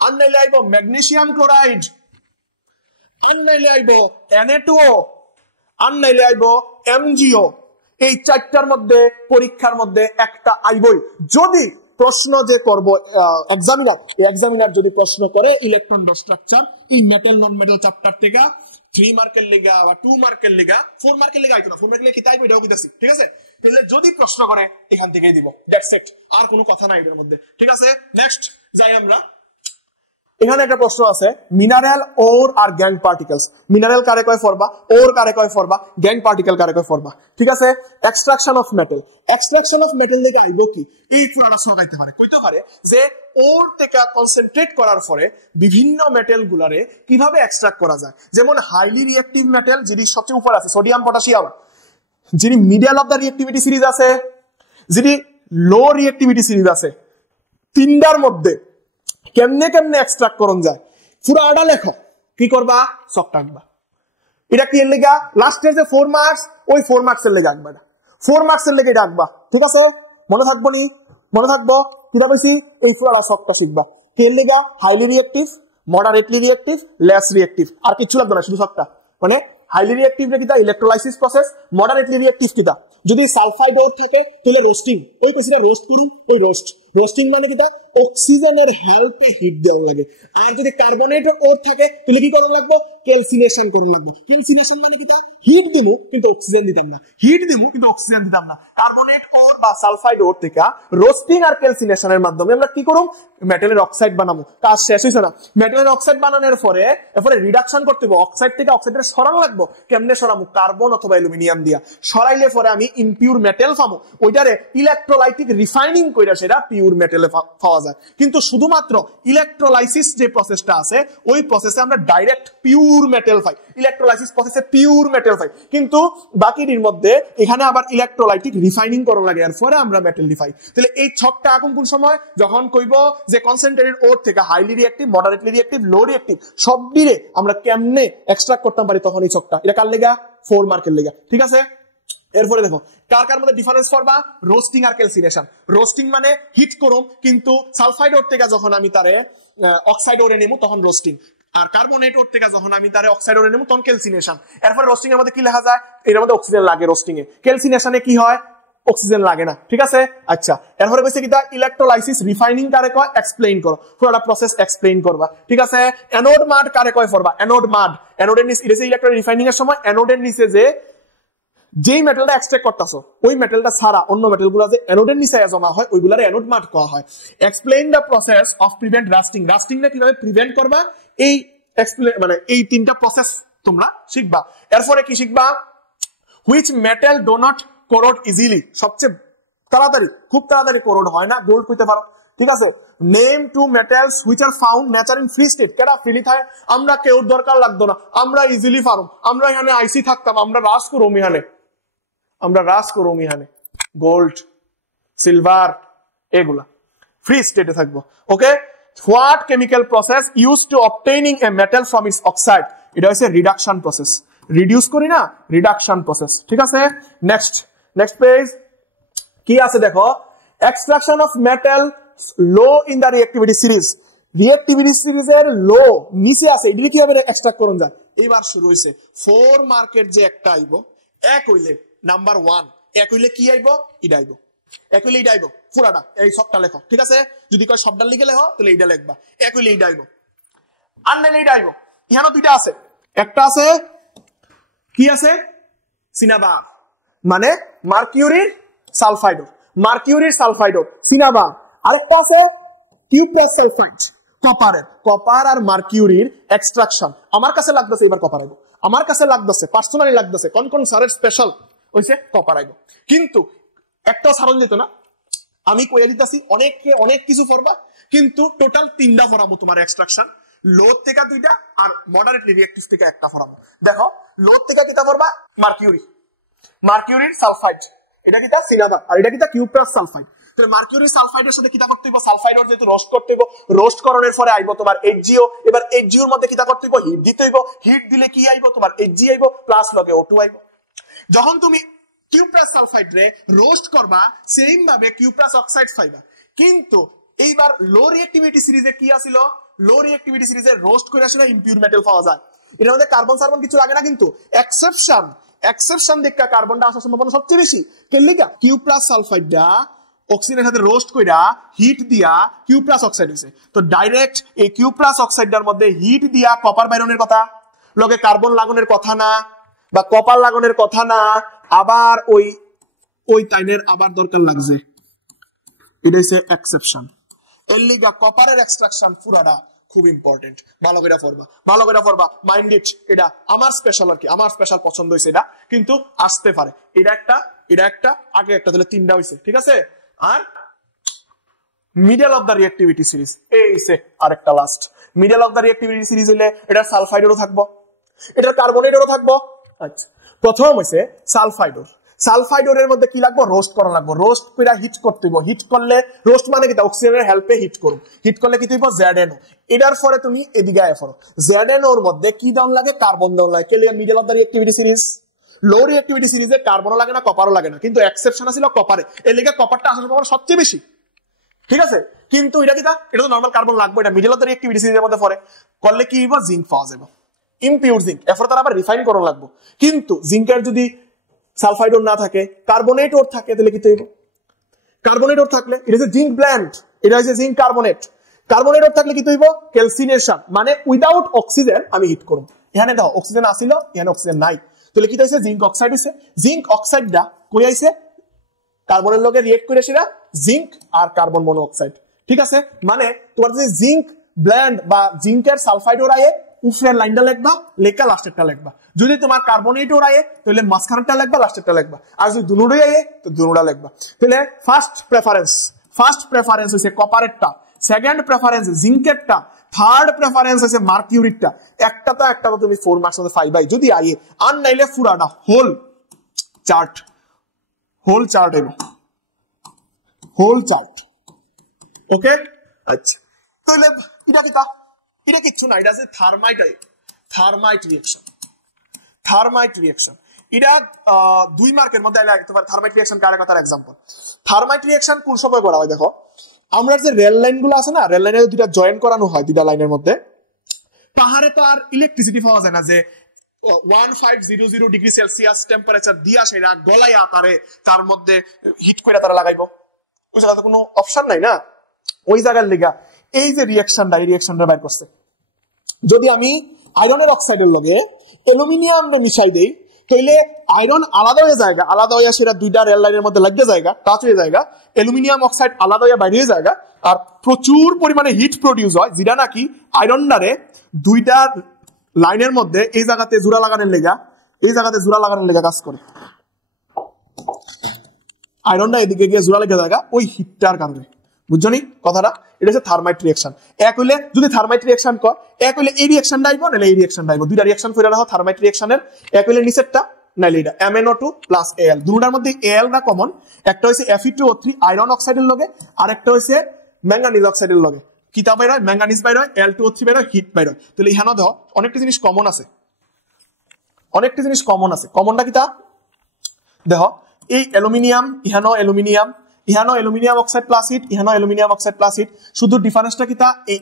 আননাইলে আইবো ম্যাগনেসিয়াম ক্লোরাইড আননাইলে আইবো Na2O আননাইলে আইবো MgO এই চারটার মধ্যে পরীক্ষার মধ্যে একটা আইবই যদি প্রশ্ন যে করব এক্সামিনার যদি প্রশ্ন করে ইলেকট্রন ডট স্ট্রাকচার এই মেটাল নন মেটাল চ্যাপ্টার থেকে 3 মার্কের লিগা বা 2 মার্কের লিগা 4 মার্কের লিগা আইতো না 4 মার্কের লিগা কি তাইবো এটাও কইতাছি ঠিক আছে তাহলে যদি প্রশ্ন করে এখান থেকেই দিব দ্যাটস ইট আর কোনো কথা নাই এর মধ্যে ঠিক আছে নেক্সট যাই আমরা এখানে একটা প্রশ্ন আছে মিনারেল ওর আর গ্যাং পার্টিকেলস মিনারেল কারে কয় ফরবা ওর কারে কয় ফরবা গ্যাং পার্টিকেল কারে কয় ফরবা ঠিক আছে এক্সট্রাকশন অফ মেটাল থেকে আইবো কি এই পুরাটা সগাইতে পারে কইতে পারে যে ওর থেকে কনসেন্ট্রেট করার পরে বিভিন্ন মেটাল গুলারে কিভাবে এক্সট্রাক্ট করা যায় যেমন হাইলি রিঅ্যাক্টিভ মেটাল যেটি সবচেয়ে উপরে আছে সোডিয়াম পটাশিয়াম যেটি middle of the reactivity series আছে যেটি লো রিঅ্যাক্টিভিটি সিরিজ আছে তিনটার মধ্যে কেমনে এক্সট্রাক্ট করন যায় পুরো আডা লেখো কি করবা সক টাকবা এটা কি এর লেগা লাস্টের যে 4 মার্কস ওই 4 মার্কসের লেগে আঁকবা 4 মার্কসের লেগে ডাকবা ঠিক আছে মনে থাকবো কিটা কইছি এই পুরো সকটা শিখবা কি এর লেগা highly reactive moderately reactive less reactive আর কিছু লাগবে না শুধু সকটা মানে হাইলি রিঅ্যাক্টিভ রে কিটা ইলেকট্রোলাইসিস প্রসেস মডারেটলি রিঅ্যাক্টিভ কিটা যদি সালফাইড ওর থাকে তাহলে রোস্টিং এই পেছিটা রোস্ট করুন এই রোস্টিং মানে কিটা অক্সিজেনের হেল্পে হিট দেওয়া লাগে আর যদি কার্বনেট ওর থাকে তাহলে কি করা লাগবে ক্যালসিনেশন করুন লাগবে ক্যালসিনেশন মানে কিটা হিট দিমু কিন্তু অক্সিজেন দিতাম না কার্বনেট ওর বা সালফাইড ওর থেকে রোস্টিং আর ক্যালসিনেশনের মাধ্যমে আমরা কি করব মেটালের অক্সাইড বানাবো কাজ শেষ হইছে না মেটালের অক্সাইড বানানোর পরে এরপরে রিডাকশন করতে হবে অক্সাইড থেকে অক্সাইডের সরান লাগবে কেমনে সরামু কার্বন অথবা অ্যালুমিনিয়াম দিয়া সরাইলে পরে আমি ইমপিউর মেটাল পাবো ওইটারে ইলেকট্রোলাইটিক রিফাইনিং কইরা সেটা পিওর মেটালে পাওয়া যায় কিন্তু শুধুমাত্র ইলেকট্রোলাইসিস যে প্রসেসটা আছে ওই প্রসেসে আমরা ডাইরেক্ট পিওর মেটাল পাই ইলেকট্রোলাইসিস প্রসেসে পিওর মেটাল পাই কিন্তু বাকিটির মধ্যে এখানে আবার ইলেকট্রোলাইটিক রিফাইনিং করা লাগে এর পরে আমরা মেটাল পাই তাহলে এই ছকটা আগুন কোন সময় যখন কইবো যে কনসেন্ট্রেটেড ওর থেকে হাইলি রিঅ্যাক্টিভ, মডারেটলি রিঅ্যাক্টিভ, লো রিঅ্যাক্টিভ সব দিয়ে আমরা কেমনে এক্সট্রাক্ট করতে পারি তখন এই ছকটা, এটা কার লেগা? 4 মার্কের লেগা। ঠিক আছে, এরপরে দেখো কার কার মধ্যে ডিফারেন্স করবা, রোস্টিং আর ক্যালসিনেশন। রোস্টিং মানে হিট করুম, কিন্তু সালফাইড ওর থেকে যখন আমি তারে অক্সাইড ওরে নেবো তখন রোস্টিং, আর কার্বনেট ওর থেকে যখন আমি তারে অক্সাইড ওরে নেবো তখন ক্যালসিনেশন। এরপরে রোস্টিং এর মধ্যে কি লেখা যায়? এর মধ্যে অক্সিজেন লাগে রোস্টিং এ, ক্যালসিনেশনে কি হয়? অক্সিজেন লাগে না। ঠিক আছে, আচ্ছা এরপরে কইছে কিটা ইলেকট্রোলাইসিস রিফাইনিং কারে কয়? এক্সপ্লেইন করো, পুরোটা প্রসেস এক্সপ্লেইন করবা। ঠিক আছে, অ্যানোড মাড কারে কয়? করবা অ্যানোড মাড। অ্যানোডের নিচে এটা ইলেকট্রো রিফাইনিং এর সময় অ্যানোডের নিচে যেই মেটালটা এক্সট্রাক্ট করতেছো ওই মেটালটা ছাড়া অন্য মেটালগুলো যে অ্যানোডের নিচে জমা হয় ওইগুলার অ্যানোড মাড করা হয়। Explain the process of prevent rusting. রাস্টিংটা কিভাবে প্রিভেন্ট করবা এই এক্সপ্লেইন মানে এই তিনটা প্রসেস তোমরা শিখবা। এরপরে কি শিখবা? Which metal do not corrode easily. সবচেয়ে তাড়াতাড়ি, খুব তাড়াতাড়ি কোরোড হয় না, গোল্ড কইতে পারো। ঠিক আছে, name two metals which are found nature in free state. কেডা ফ্রিলি থাকে? আমরা কেউ দরকার লাগতো না, আমরা ইজিলি পারো। আমরা এখানে আইসি থাকতাম, আমরা রাস করুম এখানে, আমরা রাস করুম এখানে, গোল্ড সিলভার এগুলা ফ্রি স্টেটে থাকবো। Okay, what chemical process use to obtaining a metal from its oxide? এটা হচ্ছে রিডাকশন প্রসেস, রিডিউস করি না, রিডাকশন প্রসেস। ঠিক আছে, নেক্সট পেজ কি আছে দেখো, extraction of metal low in the reactivity series. Reactivity সিরিজের লো নিচে আছে, এটা কিভাবে এক্সট্রাক্ট করুন যায়? এইবার শুরু হইছে 4 মার্কের যে একটা আইবো, এক হইলে নাম্বার 1, এক হইলে কি আইবো? ইডা আইবো, এক হইলে ইডা আইবো, পুরাটা এই সবটা লেখো। ঠিক আছে, যদি কয় সবটা লিখে লেখো তাহলে এইটা লিখবা, এক হইলে ইডা আইবো, আর নাইলে ইডা আইবো। এখানে দুইটা আছে, একটা আছে কি আছে? সিনাবার মানে মার্কিউরির সালফাইড, মার্কিউরির সালফাইড সিনাবার। আরেকটা আছে কিউপ্রাস সালফাইড, কপারের। কপার আর মার্কিউরির এক্সট্রাকশন আমার কাছে লাগতেছে, এবার কপার আইবো, আমার কাছে লাগতেছে, পার্সোনালি লাগতেছে, কোন কোন স্যারের স্পেশাল হইছে কপার আইবো। কিন্তু একটাও সারণ যেত না, আমি কইয়া দিতেছি অনেক কিছু পড়বা, কিন্তু টোটাল 3টা পড়াবো তোমার এক্সট্রাকশন। লোড থেকে 2টা আর মডারেটলি রিঅ্যাক্টিভ থেকে একটা পড়াবো। দেখো লোড থেকে কিটা পড়বা? মার্কিউরি, মার্কিউরির সালফাইড, এটা কিটা? সিনাবার, আর এটা কিটা? Cuprous sulphide. তাহলে মার্কিউরির সালফাইডের সাথে কিটা করতে হইব? সালফাইডর যেহেতু রোস্ট করতে হইব, রোস্ট করণের পরে আইবো তোমার HgO। এবার HgO এর মধ্যে কিটা করতে হইব? হিট দিতে হইব, হিট দিলে কি আইবো? তোমার Hg আইবো, প্লাস লগে O2 আইবো। যখন তুমি কিউপ্রাস সালফাইড রে রোস্ট করবা সেম ভাবে কিউপ্রাস অক্সাইড পাইবা। কিন্তু এইবার লো রিঅ্যাক্টিভিটি সিরিজে কি আছিল? লো রিঅ্যাক্টিভিটি সিরিজে রোস্ট করে আসলে ইমপিউর মেটাল পাওয়া যায়। এর মধ্যে কার্বন সার্বন কিছু লাগে না, কিন্তু এক্সেপশন দেখা কার্বনটা আসার সম্ভাবনা সবচেয়ে বেশি। কেলিকা কিউপ্রাস সালফাইডটা অক্সিজেনের সাথে রোস্ট কইরা হিট দিয়া কিউপ্রাস অক্সাইড হইছে। তো ডাইরেক্ট এই কিউপ্রাস অক্সাইডটার মধ্যে হিট দিয়া কপার বাইরনের কথা, লগে কার্বন লাগানোর কথা না, বা কপার লাগানোর কথা না, আবার ওই টাইনের আবার দরকার লাগছে, এটা হচ্ছে এক্সেপশন। এর লিগা কপারের এক্সট্রাকশন পুরাটা খুব ইম্পর্টেন্ট। ভালো করে পড়বা, মাইন্ড ইট। এটা আমার স্পেশাল আর কি, আমার স্পেশাল পছন্দ হয়েছে এটা, কিন্তু আসতে পারে। এটা একটা আগে একটা, তাহলে 3টা হয়েছে। ঠিক আছে, আর middle of the reactivity series এইছে আরেকটা last. Middle of the reactivity series হইলে এটা সালফাইডেরও থাকবো, এটা কার্বনেটেরও থাকবো। আচ্ছা, প্রথম হইছে সালফাইডর। সালফাইডরের মধ্যে কি লাগবে? রোস্ট করা লাগবে, রোস্ট করে হিট করতে হইব। হিট করলে রোস্ট মানে কি? অক্সিজেনের হেল্পে হিট করুন। হিট করলে কি হইব? ZNO। এটার পরে তুমি এদিকে আয় পড়ো, ZNO এর মধ্যে কি দাউন লাগে? কার্বন দাউন লাগে। কে লাগে? Middle of the reactivity series. Low reactivity সিরিজে কার্বনও লাগে না, কপারও লাগে না, কিন্তু এক্সেপশন ছিল কপারে। এর লিগে কপারটা আসার সম্ভাবনা সবচেয়ে বেশি। ঠিক আছে, কিন্তু এটা কি? এটা তো নরমাল কার্বন লাগবে, এটা মিডল অফ দ্য রিঅ্যাক্টিভিটি সিরিজের মধ্যে পড়ে। করলে কি হইব? জিঙ্ক পাওয়া যাবে, ইমপিউর জিঙ্ক। এরপর তার আবার রিফাইন করা লাগবে। কিন্তু জিঙ্কের যদি সালফাইডর না থাকে, কার্বনেট ওর থাকে, তাহলে কি হইব? কার্বনেট ওর থাকলে এটা হচ্ছে জিঙ্ক ব্ল্যান্ড, এটা হচ্ছে জিঙ্ক কার্বনেট। কার্বনেট ওর থাকলে কি হইব? ক্যালসিনেশন, মানে উইদাউট অক্সিজেন আমি হিট করব। এখানে দেখো অক্সিজেন আসিল, এখানে অক্সিজেন নাই, তাহলে কি হইছে? জিঙ্ক অক্সাইড হইছে। জিঙ্ক অক্সাইডটা কই আইছে? কার্বনের লগে রিঅ্যাক্ট করে সেটা জিঙ্ক আর কার্বন মনোঅক্সাইড। ঠিক আছে, মানে তোমার যদি জিঙ্ক ব্ল্যান্ড বা জিঙ্কের সালফাইডর আয়ে উপরের লাইনটা লিখবা, লেখা লাস্টেরটা লিখবা। যদি তোমার কার্বনেট ওর আয়ে তাহলে মাঝখানেরটা লিখবা, লাস্টেরটা লিখবা। আর যদি দুনোটাই আয়ে তো দুনোটা লিখবা। তাহলে ফার্স্ট প্রেফারেন্স হইছে কপারেরটা, সেকেন্ড প্রেফারেন্স জিঙ্কেরটা, থার্ড প্রেফারেন্স হইছে মার্কিউরিরটা। একটা তো তুমি 4 মার্কস মধ্যে পাইবাই যদি আয়ে, আর নাইলে পুরাটা হোল চার্ট ওকে। আচ্ছা তাহলে এটা কি তা এটা কিছু না এটা আছে থার্মাইট রিঅ্যাকশন এটা 2 মার্কের মধ্যে লাগতে পারে থার্মাইট রিঅ্যাকশন কার কথার एग्जांपल থার্মাইট রিঅ্যাকশন কোন সময় করা হয় দেখো আমরা যে রেল লাইনগুলো আছে না রেল লাইনের দুটো জয়েন করানো হয় দুটো লাইনের মধ্যে পাহাড়ে তো আর ইলেকট্রিসিটি পাওয়া যায় না যে 1500 ডিগ্রি সেলসিয়াস টেম্পারেচার দিয়া সেটা গলাইয়া তার মধ্যে হিট করে তারা লাগাইবো ওই জায়গাতে কোনো অপশন নাই না ওই জায়গার লেগা এই যে রিঅ্যাকশনটা বাইর করছে যদি আমি আয়রনের অক্সাইডের লগে অ্যালুমিনিয়াম মিশাই দেই তাহলে আয়রন আলাদা হয়ে সেটা দুইটা রেল লাইনের মধ্যে লাগতে জায়গা টাচ হয়ে জায়গা অ্যালুমিনিয়াম অক্সাইড আলাদা হয়ে বাইরে জায়গা আর প্রচুর পরিমাণে হিট প্রডিউস হয় যেটা নাকি আয়রনটারে দুইটা লাইনের মধ্যে এই জায়গাতে জোড়া লাগানোর লেগা কাজ করে আয়রনটা এদিকে গিয়ে জোড়া লেগে জায়গা ওই হিটটার কারণে বুঝছো নি কথাটা এটা হচ্ছে থার্মাইট রিঅ্যাকশন এক হইলে যদি থার্মাইট রিঅ্যাকশন কর এক হইলে এই রিঅ্যাকশনটা আইবো নাহলে এই রিঅ্যাকশনটা আইবো দুইটা রিঅ্যাকশন করে রাখো থার্মাইট রিঅ্যাকশনের এক হইলে নিচেরটা নাহলে এটা MnO2 প্লাস Al দুটোর মধ্যে Al না কমন একটা হইছে Fe2O3 আয়রন অক্সাইডের লগে আর একটা হইছে ম্যাঙ্গানিজ অক্সাইডের লগে কিতা বাইর হয় ম্যাঙ্গানিজ বাইর হয় Al2O3 বাইর হয় হিট বাইর হয় তাহলে এখানে দেখো অনেকটা জিনিস কমন আছে কমনটা কিতা দেখো এই অ্যালুমিনিয়াম ইহানো অ্যালুমিনিয়াম অক্সাইড প্লাস হিট শুধু ডিফারেন্সটা কিতা এই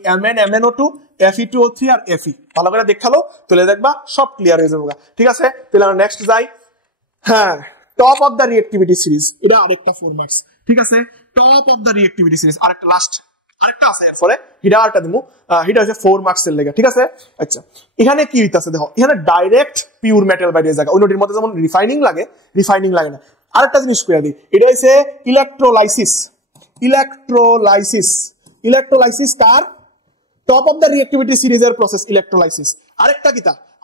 MnO2 Fe2O3 আর Fe ভালো করে দেখালো তাহলে দেখবা সব ক্লিয়ার হয়ে যাবে ঠিক আছে তাহলে আমরা নেক্সট যাই হ্যাঁ top of the reactivity series এটা আরেকটা ফরম্যাটস ঠিক আছে top of the reactivity series আরেকটা আছে এরপরে হিডারটা দিমু হিডা হচ্ছে 4 মার্কস এর লাগা ঠিক আছে আচ্ছা এখানে কি হইতাছে দেখো এখানে ডাইরেক্ট পিওর মেটাল বাইরে জায়গা ওই নটির মধ্যে যেমন রিফাইনিং লাগে না আরেকটা জিনিস কইয়া দিই এটা হচ্ছে ইলেকট্রোলাইসিস কার টপ অফ দা রিঅ্যাক্টিভিটি সিরিজের প্রসেস ইলেকট্রোলাইসিস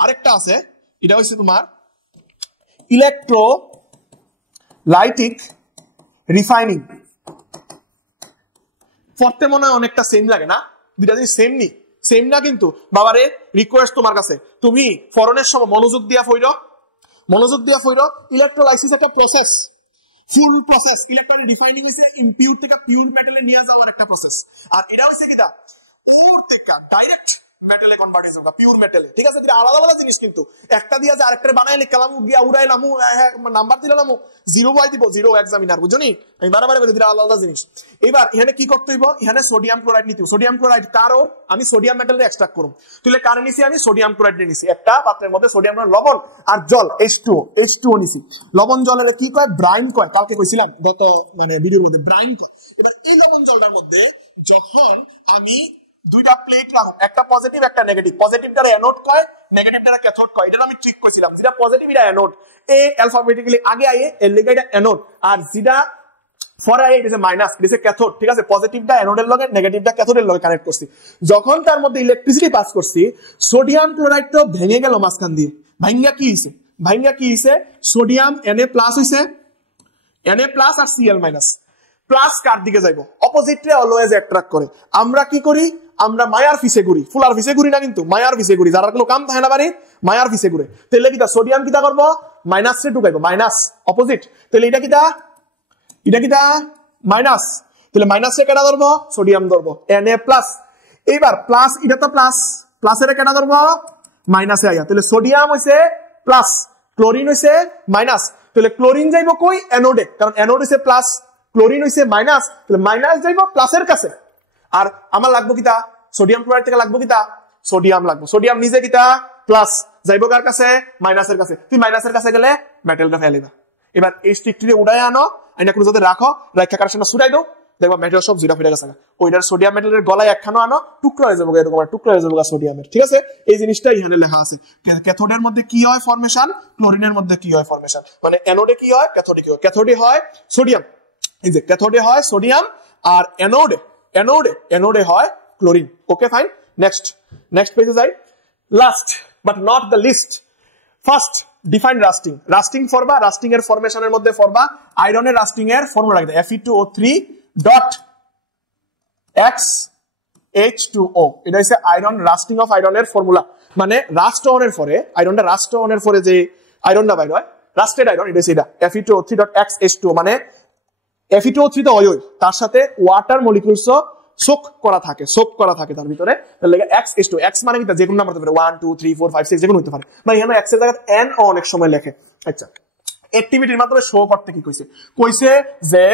আরেকটা আছে এটা হচ্ছে তোমার ইলেকট্রোলাইটিক রিফাইনিং পড়তে মনে হয় অনেকটা সেম লাগে না দুইটা জিনিস সেম না কিন্তু বাবারে রিকোয়েস্ট তোমার কাছে তুমি ফরনের সময় মনোযোগ দিয়া ফইরো ইলেকট্রোলাইসিস একটা প্রসেস ফুল প্রসেস ইলেকট্রনিক রিফাইনিং হইছে ইমপিউর থেকে পিওর মেটালে নিয়ে যাওয়ার একটা প্রসেস আর এটা হচ্ছে কিটা পিওর থেকে ডাইরেক্ট মেটালে কনভার্ট হয়ে যাবে পিওর মেটালে ঠিক আছে এটা আলাদা জিনিস কিন্তু একটা দিয়া যে আরেকটা বানাই লিখলাম গিয়া উড়াইলাম নাম্বার দিলাম 0 বাই দিব 0 এক্সামিনার বুঝছনি আমি বারবার বলি এটা আলাদা জিনিস এবার এখানে কি করতে হইব এখানে সোডিয়াম ক্লোরাইড নিতে সোডিয়াম ক্লোরাইড কারো আমি সোডিয়াম মেটালে এক্সট্রাক্ট করব তাহলে কারে নিছি আমি সোডিয়াম ক্লোরাইড নিছি একটা পাত্রের মধ্যে সোডিয়াম লবণ আর জল H2O নিছি লবণ জলের কি কয় ব্রাইন কয় কালকে কইছিলাম গত মানে ভিডিওর মধ্যে ব্রাইন কয় এবার এই লবণ জলটার মধ্যে যখন আমি দুইটা প্লেট রাখো একটা পজিটিভ একটা নেগেটিভ পজিটিভ দ্বারা অ্যানোড কয় নেগেটিভ দ্বারা ক্যাথোড কয় এটা আমি ঠিক কইছিলাম যেটা পজিটিভ এটা অ্যানোড এ অ্যালফাবেটিক্যালি আগে আইয়ে এর লেগে এটা অ্যানোড আর যেটা পরে আইয়ে এটা মাইনাস এটা ক্যাথোড ঠিক আছে পজিটিভটা অ্যানোডের লগে নেগেটিভটা ক্যাথোডের লগে কানেক্ট করছি যখন তার মধ্যে ইলেকট্রিসিটি পাস করছি সোডিয়াম ক্লোরাইড তো ভেঙে গেল মাঝখান দিয়ে ভাঙা কি হইছে সোডিয়াম Na+ হইছে Na+ আর Cl- প্লাস কার দিকে যাইবো অপোজিটে অলওয়েজ অ্যাট্রাক্ট করে আমরা কি করি আমরা মায়ার পিছে ঘুরি ফুলার পিছে ঘুরি না কিন্তু মায়ার পিছে ঘুরি যারা কোনো কাম থাকে না বাড়ি মায়ার পিছে ঘুরে তাহলে কিটা সোডিয়াম কিটা করবো মাইনাস রে ঢুকাইবো মাইনাস অপোজিট তাহলে এটা কিটা মাইনাস তাহলে মাইনাস রে কেটা ধরবো সোডিয়াম ধরবো Na+ এইবার প্লাস এটা তো প্লাসের কেটা ধরবো মাইনাসে আইয়া তাহলে সোডিয়াম হইছে প্লাস ক্লোরিন হইছে মাইনাস তাহলে ক্লোরিন যাইবো কই অ্যানোডে কারণ অ্যানোড হইছে প্লাস ক্লোরিন হইছে মাইনাস তাহলে মাইনাস যাইবো প্লাসের কাছে আর আমার লাগবো কিটা সোডিয়াম ক্লোরাইড থেকে লাগবো কিটা সোডিয়াম লাগবো সোডিয়াম নিজে কিটা প্লাস যাইবো কার কাছে মাইনাসের কাছে তুই মাইনাসের কাছে গেলে মেটালটা ফেলিবা এবার এই স্টিকটিরে উড়াই আনো আইনা করে যদি রাখো রাখা কারেকশনটা ছুটাই দাও দেখবা মেটাল সব জিরা ফিরে গেছে ওইটার সোডিয়াম মেটালের গলায় একখানো আনো টুকরা হয়ে যাবে এরকম টুকরা হয়ে যাবে সোডিয়ামের ঠিক আছে এই জিনিসটা এখানে লেখা আছে ক্যাথোডের মধ্যে কি হয় ফরমেশন ক্লোরিনের মধ্যে কি হয় ফরমেশন মানে অ্যানোডে কি হয় ক্যাথোডে কি হয় ক্যাথোডে হয় সোডিয়াম এই যে ক্যাথোডে হয় সোডিয়াম আর অ্যানোডে হয় ক্লোরিন ওকে ফাইন নেক্সট পেজে যাই last but not the least first define rusting ফরবা রাস্টিং এর ফরমেশনের মধ্যে ফরবা আয়রনের রাস্টিং এর ফর্মুলা রাখতে Fe2O3 ডট XH2O এটা হচ্ছে আয়রন রাস্টিং অফ আয়রনের ফর্মুলা মানে রাস্ট অনের পরে আয়রনটা রাস্ট অনের পরে যে আয়রনটা বাইর হয় রাস্টেড আয়রন এটা হচ্ছে এটা Fe2O3 ডট XH2O মানে Fe2O3 তো অয়েল তার সাথে ওয়াটার মলিকিউলস সোক করা থাকে তার ভিতরে, তার লাগে x মানে কি যে কোনো নাম্বার হতে পারে 1 2 3 4 5 6 যে কোনো হতে পারে, বা এখানে x এর জায়গায় n ও অনেক সময় লেখে। আচ্ছা, অ্যাক্টিভিটির মাধ্যমে শো করতে কি কইছে যে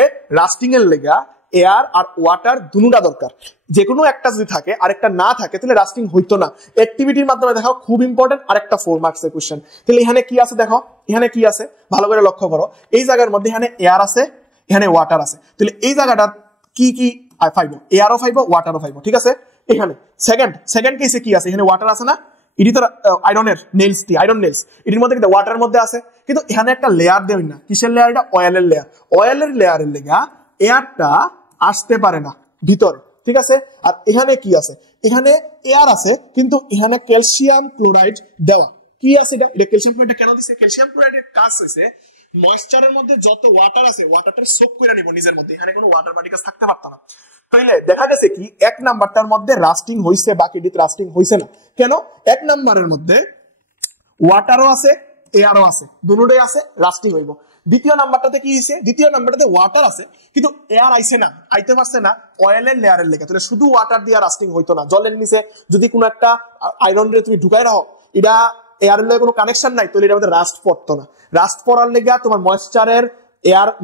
রাস্টিং এর লেগা এয়ার আর ওয়াটার দুটোটা দরকার, যে কোনো একটা যদি থাকে আর একটা না থাকে তাহলে রাস্টিং হইতো না। অ্যাক্টিভিটির মাধ্যমে দেখো খুব ইম্পর্টেন্ট, আরেকটা 4 মার্কস এর কোশ্চেন। তাহলে এখানে কি আছে দেখো, এখানে কি আছে ভালো করে লক্ষ্য করো, এই জায়গার মধ্যে এখানে এয়ার আছে, এখানে ওয়াটার আছে, তাহলে এই জায়গাটা কি কি পাইবো, এয়ারও পাইবো ওয়াটারও পাইবো, ঠিক আছে। এখানে সেকেন্ড কেসে কি আছে, এখানে ওয়াটার আছে না, এটি তো আয়রনের নেলস টি, আয়রন নেলস, এটির মধ্যে কিন্তু ওয়াটারের মধ্যে আছে, কিন্তু এখানে একটা লেয়ার দেবেন না, কিসের লেয়ার, এটা অয়েলের লেয়ারের লেগা এয়ারটা আসতে পারে না ভিতরে, ঠিক আছে। আর এখানে কি আছে, এখানে এয়ার আছে কিন্তু এখানে ক্যালসিয়াম ক্লোরাইড দেওয়া, কি আছে এটা ক্যালসিয়াম ক্লোরাইড কেন দিছে, ক্যালসিয়াম ক্লোরাইডের কাজ হইছে ময়েশ্চারের মধ্যে যত ওয়াটার আছে ওয়াটারটা সোক করে নিব নিজের মধ্যে, এখানে কোনো ওয়াটার পার্টিকেলস থাকতে পারত না। তাইলে দেখা গেছে কি এক নাম্বারটার মধ্যে রাস্টিং হইছে, বাকিটিতে রাস্টিং হইছে না, কেন, এক নাম্বারের মধ্যে ওয়াটারও আছে এয়ারও আছে, দুটোই আছে, রাস্টিং হইব। দ্বিতীয় নাম্বারটাতে কি হইছে, দ্বিতীয় নাম্বারটাতে ওয়াটার আছে কিন্তু এয়ার আইতে পারছে না অয়েলের লেয়ারের লেগে, তাহলে শুধু ওয়াটার দিয়ে রাস্টিং হইতো না। জলের নিচে যদি কোনো একটা আয়রন রে তুমি ঢুকাই রাখো, এটা এয়ারের লগে কোনো কানেকশন নাই, তাহলে এটার মধ্যে রাস্ট পড়তো না। রাস্ট পড়ার লেগে তোমার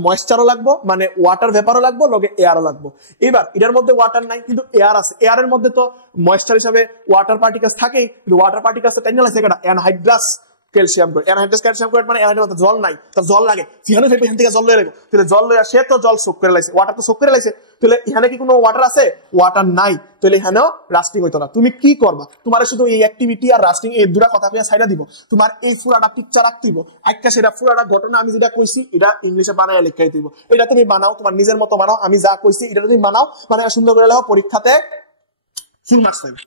ময়েশ্চারও লাগবো, মানে ওয়াটার ভেপারও লাগবো, লগে এয়ারও লাগবো। এবার এটার মধ্যে ওয়াটার নাই কিন্তু এয়ার আছে, এয়ারের মধ্যে তো ময়েশ্চার হিসাবে ওয়াটার পার্টিকেলস থাকেই, কিন্তু ওয়াটার পার্টিকেলস টাইনা লাগছে এটা anhydrous calcium chloride, anhydrous calcium chloride মানে এর মধ্যে জল নাই, তার জল লাগে, যেখানে ফেলবে এখান থেকে জল লয়ে রাখো, তাহলে জল লয়ে সে তো জল সোক করে লাইছে, ওয়াটার তো সোক করে লাইছে, তাহলে এখানে কি কোনো ওয়াটার আছে, ওয়াটার নাই, তাহলে এখানেও রাস্টিং হইতো না। তুমি কি করবা, তোমার শুধু এই অ্যাক্টিভিটি আর রাস্টিং এই দুটা কথা কইয়া সাইডা দিব, তোমার এই পুরাটা পিকচার রাখতে দিব, একটা সেটা পুরাটা ঘটনা আমি যেটা কইছি এটা ইংলিশে বানায় লিখাই দিব, এটা তুমি বানাও, তোমার নিজের মতো বানাও, আমি যা কইছি এটা তুমি বানাও, মানে সুন্দর করে লেখো, পরীক্ষাতে ফুল মার্কস পাবে।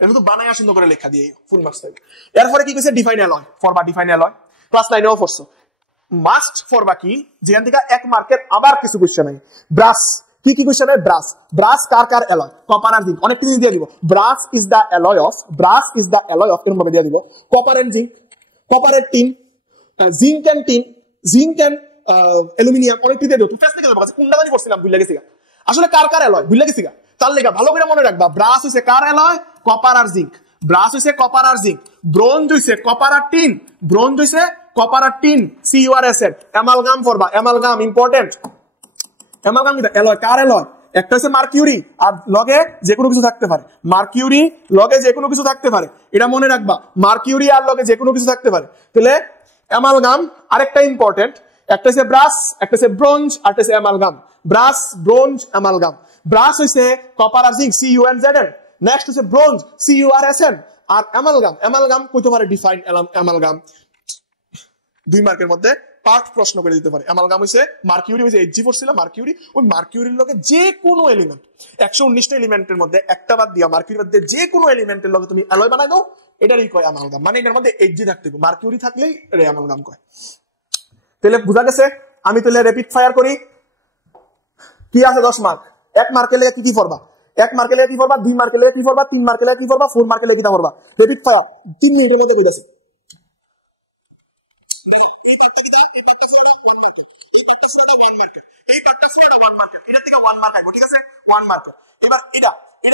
এটা তো বানায়া সুন্দর করে লেখা দিয়ে ফুল মার্কস পাবে। এরপরে কি কইছে, ডিফাইন অ্যালয়, ফরবা ডিফাইন অ্যালয়, ক্লাস 9 এও পড়ছো। মাস্ট ফরবা কি, যেখান থেকে 1 মার্কের আবার কিছু কোশ্চেন নাই। ব্রাস কি কোশ্চেন হয়, ব্রাস কার অ্যালয়, কপার আর জিঙ্ক, অনেক কিছু দিয়ে দিব। Brass is the alloy of এরকম ভাবে দিয়ে দিব, কপার এন্ড জিঙ্ক, কপার এর টিন, জিঙ্ক এন্ড অ্যালুমিনিয়াম, অনেক কিছু দিয়ে দিব। তুই ফেস থেকে যাবো কোনটা জানি পড়ছিলাম ভুলে গেছি, আসলে কার অ্যালয় ভুলে গেছি, তার লেগা ভালো করে মনে রাখবা, ব্রাস হইছে কার অ্যালয়, কপার আর জিঙ্ক, ব্রাস হইছে কপার আর জিঙ্ক, ব্রোঞ্জ হইছে কপার আর টিন, CuRSN, অ্যামালগাম ফরবা, অ্যামালগাম ইম্পর্টেন্ট, অ্যামালগাম কি অ্যালয়, কার অ্যালয়, একটা হচ্ছে মার্কিউরি আর লগে যে কোনো কিছু থাকতে পারে, মার্কিউরি লগে যে কোনো কিছু থাকতে পারে, এটা মনে রাখবা, মার্কিউরি আর লগে যে কোনো কিছু থাকতে পারে, তাহলে অ্যামালগাম। আরেকটা ইম্পর্টেন্ট, একটা হচ্ছে ব্রাস, একটা হচ্ছে ব্রোঞ্জ, আর একটা হচ্ছে amalgam, brass bronze amalgam. Brass হইছে কপার আর জিঙ্ক, CuNZN, নেক্সট হচ্ছে ব্রোঞ্জ, CuRSN, আর অ্যামালগাম কইতে পারে ডিফাইন অ্যামালগাম, 2 মার্কের মধ্যে পার্ট প্রশ্ন করে দিতে পারে। অ্যামালগাম হইছে মার্কিউরি, হইছে Hg ছিল মার্কিউরি, ওই মার্কিউরির লগে যে কোনো এলিমেন্ট, 119টা এলিমেন্টের মধ্যে একটা বাদ দিয়া মার্কিউরির মধ্যে যে কোনো এলিমেন্টের লগে তুমি অ্যালয় বানাই দাও, এটারই কয় অ্যামালগাম, মানে এটার মধ্যে Hg থাকতে হবে, মার্কিউরি থাকলেই এটা অ্যামালগাম কয়। তাহলে বুঝা গেছে, আমি তাহলে র্যাপিড ফায়ার করি, কি আছে 10 মার্ক, 1 মার্কের লেগে কি পড়বা, 1 মার্কের লেগে কি পড়বা, 2 মার্কের লেগে কি পড়বা, 3 মার্কের লেগে কি পড়বা, 4 মার্কের লেগে কি পড়বা, র্যাপিড ফায়ার 3 মিনিটের মধ্যে কইতাছি। এই পার্টটা ছিল 1 মার্কের, এই পার্টটা ছিল 1 মার্কের, এই পার্টটা ছিল 1 মার্কের, এটা থেকে 1 মার্ক আইবো, ঠিক আছে, 1 মার্কের। এবার এটা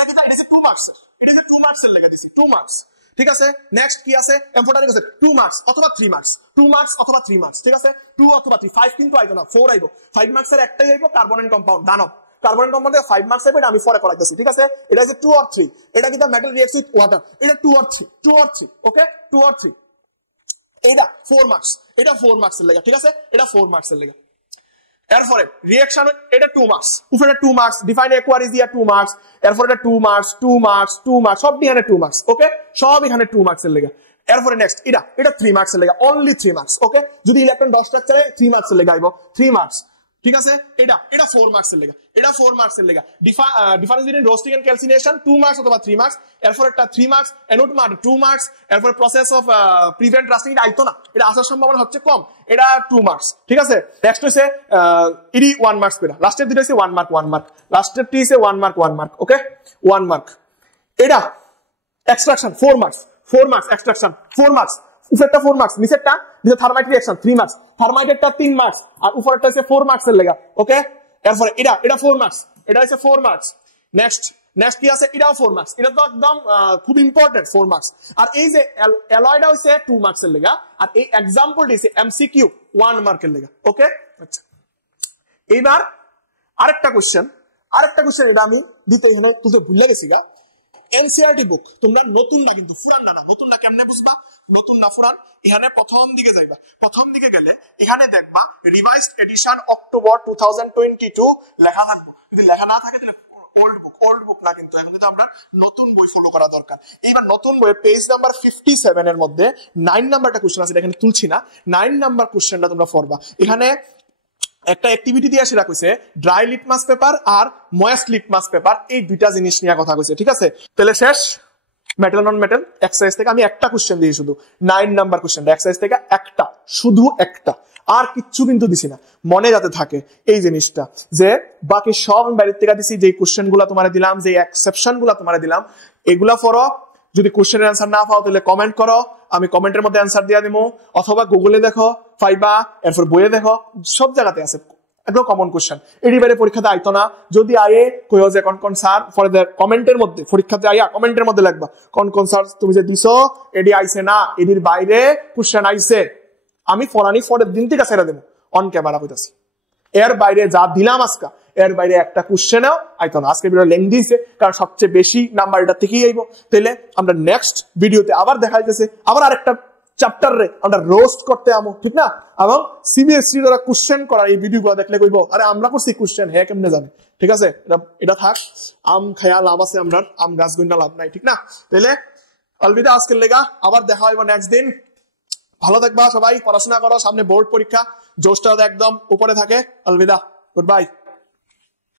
কি এটা হচ্ছে 2 মার্কস, এটা হচ্ছে 2 মার্কসের লেখা দিছি, 2 মার্কস, ঠিক আছে। নেক্সট কি আছে, এমফোটারিক আছে 2 মার্কস অথবা 3 মার্কস, 2 মার্কস অথবা 3 মার্কস, ঠিক আছে, 2 অথবা 3, 5 কিন্তু আইবো না, 4 আইবো, 5 মার্কসের একটাই আইবো, কার্বন এন্ড কম্পাউন্ড, দানব কার্বন কম্পাউন্ডে 5 মার্কস আইবো, এটা আমি পরে করাইতেছি, ঠিক আছে। এটা হচ্ছে 2 or 3, এটা কি দা মেটাল রিঅ্যাক্টস উইথ ওয়াটার, এটা 2 or 3, ওকে, 2 or 3, এটা 4 মার্কস, এটা 4 মার্কসের লেগা, ঠিক আছে, এটা 4 মার্কসের লেগা। এরপরে রিঅ্যাকশন, এটা 2 মার্কস, উপরে 2 মার্কস, ডিফাইন অ্যাকোয়ারিজ দিয়া 2 মার্কস, এরপরে এটা 2 মার্কস, 2 মার্কস, 2 মার্কস, সব এখানে 2 মার্কস, ওকে, সব এখানে 2 মার্কসের লেগা। এরপরে নেক্সট এটা 3 মার্কসের লেগা, অনলি 3 মার্কস, ওকে, যদি ইলেকট্রন ডট স্ট্রাকচারে 3 মার্কসের লেগা আইবো, 3 মার্কস, ঠিক আছে। এটা 4 মার্কসের লেগা, এটা 4 মার্কসের লেগা। Difference between roasting and calcination 2 marks অথবা 3 মার্কস, এরপর একটা 3 মার্কস, এনোড মার্ক 2 মার্কস, এরপর প্রসেস অফ প্রিভেন্ট রাস্টিং, এটা আইতো না, এটা আসার সম্ভাবনা হচ্ছে কম, এটা 2 মার্কস, ঠিক আছে। নেক্সট হইছে ইডি 1 মার্কস পেরা, লাস্টের দুটো হইছে 1 মার্ক 1 মার্ক, লাস্টের টি হইছে 1 মার্ক 1 মার্ক, ওকে, 1 মার্ক। এটা extraction 4 marks, 4 marks, extraction 4 marks, উপরেরটা 4 মার্কস, নিচেরটা থার্মাইট রিঅ্যাকশন 3 মার্কস, থার্মাইটেরটা 3 মার্কস, আর উপরেরটা হচ্ছে 4 মার্কসের লেগা, ওকে। এরপরে এটা 4 মার্কস, এটা হচ্ছে 4 মার্কস। নেক্সট নেক্সট কি আছে, এটাও 4 মার্কস, এটা তো একদম খুব ইম্পর্টেন্ট 4 মার্কস। আর এই যে অ্যালয়টা হইছে 2 মার্কসের লেগা, আর এই এক্সাম্পল দিছে এমসিকিউ 1 মার্কের লেগা। ওকে, আচ্ছা এইবার আরেকটা কোশ্চেন এটা আমি দিতে এখানে তুলতে ভুলে গেছি গা। এনসিআরটি বুক তোমরা নতুন না, কিন্তু পুরান না, নতুন না কেমনে বুঝবা নতুন না পুরান? এখানে প্রথম দিকে যাইবা, প্রথম দিকে গেলে এখানে দেখবা রিভাইজড এডিশন অক্টোবর 2022 লেখা থাকবে। যদি লেখা না থাকে তাহলে ওল্ড বুক না, কিন্তু এখন কিন্তু আমরা নতুন বই ফলো করা দরকার। এইবার নতুন বইয়ের পেজ নাম্বার 57 এর মধ্যে 9 নাম্বারটা কোশ্চেন আছে, এখানে তুলছি না, 9 নাম্বার কোশ্চেনটা তোমরা পড়বা। এখানে একটা অ্যাক্টিভিটি দিয়ে সেটা কইছে ড্রাই লিটমাস পেপার আর ময়েস্ট লিটমাস পেপার, এই দুইটা জিনিস নিয়ে কথা কইছে। ঠিক আছে, তাহলে শেষ মেটাল নন মেটাল এক্সারসাইজ থেকে আমি একটা কোশ্চেন দিই, শুধু 9 নাম্বার কোশ্চেনটা এক্সারসাইজ থেকে একটা, শুধু একটা, আর কিচ্ছু কিন্তু দিছি না, মনে যাতে থাকে এই জিনিসটা। যে বাকি সব বাইরের থেকে দিছি, যে কোশ্চেন গুলা তোমার দিলাম, যে এক্সেপশন গুলা তোমার দিলাম, এগুলা পড়ো। যদি কোশ্চেনের অ্যান্সার না পাও তাহলে কমেন্ট করো, আমি কমেন্টের মধ্যে অ্যান্সার দিয়ে দিব, অথবা গুগলে দেখো পাইবা, এরপর বইয়ে দেখো, সব জায়গাতে আছে একদম কমন কোশ্চেন। এটি বাইরে পরীক্ষাতে আইতো না, যদি আয়ে কইও যে কোন স্যার ফর দ্য কমেন্টের মধ্যে, পরীক্ষাতে আইয়া কমেন্টের মধ্যে লিখবা কোন স্যার তুমি যে দিছো এডি আইছে না, এডির বাইরে কোশ্চেন আইছে, আমি ফরানি পরের দিন থেকে ছেড়ে দেবো, অন ক্যামেরা কইতাছি। এর বাইরে যা দিলাম আজকে, এর বাইরে একটা কোশ্চেনও আইতো না। আজকে ভিডিও লেন্থ দিয়েছে কারণ সবচেয়ে বেশি নাম্বার এটা থেকেই আইব। তাহলে আমরা নেক্সট ভিডিওতে আবার দেখা যাচ্ছে আবার আরেকটা চ্যাপ্টার রে আমরা রোস্ট করতে আমো, ঠিক না? এবং সিবিএসসি দ্বারা কোশ্চেন করা এই ভিডিওগুলো দেখলে কইব আরে আমরা করছি কোশ্চেন, হ্যাঁ কেমনে জানে? ঠিক আছে, এটা থাক, আম খায়া লাভ আছে, আমরা আম গাছ গইনা লাভ নাই, ঠিক না? তাহলে অলবিদা আজকের লেগা, আবার দেখা হইব নেক্সট দিন। ভালো থাকবা সবাই, পড়াশোনা করো, সামনে বোর্ড পরীক্ষা, জোশটা একদম উপরে থাকে। অলবিদা, গুড বাই।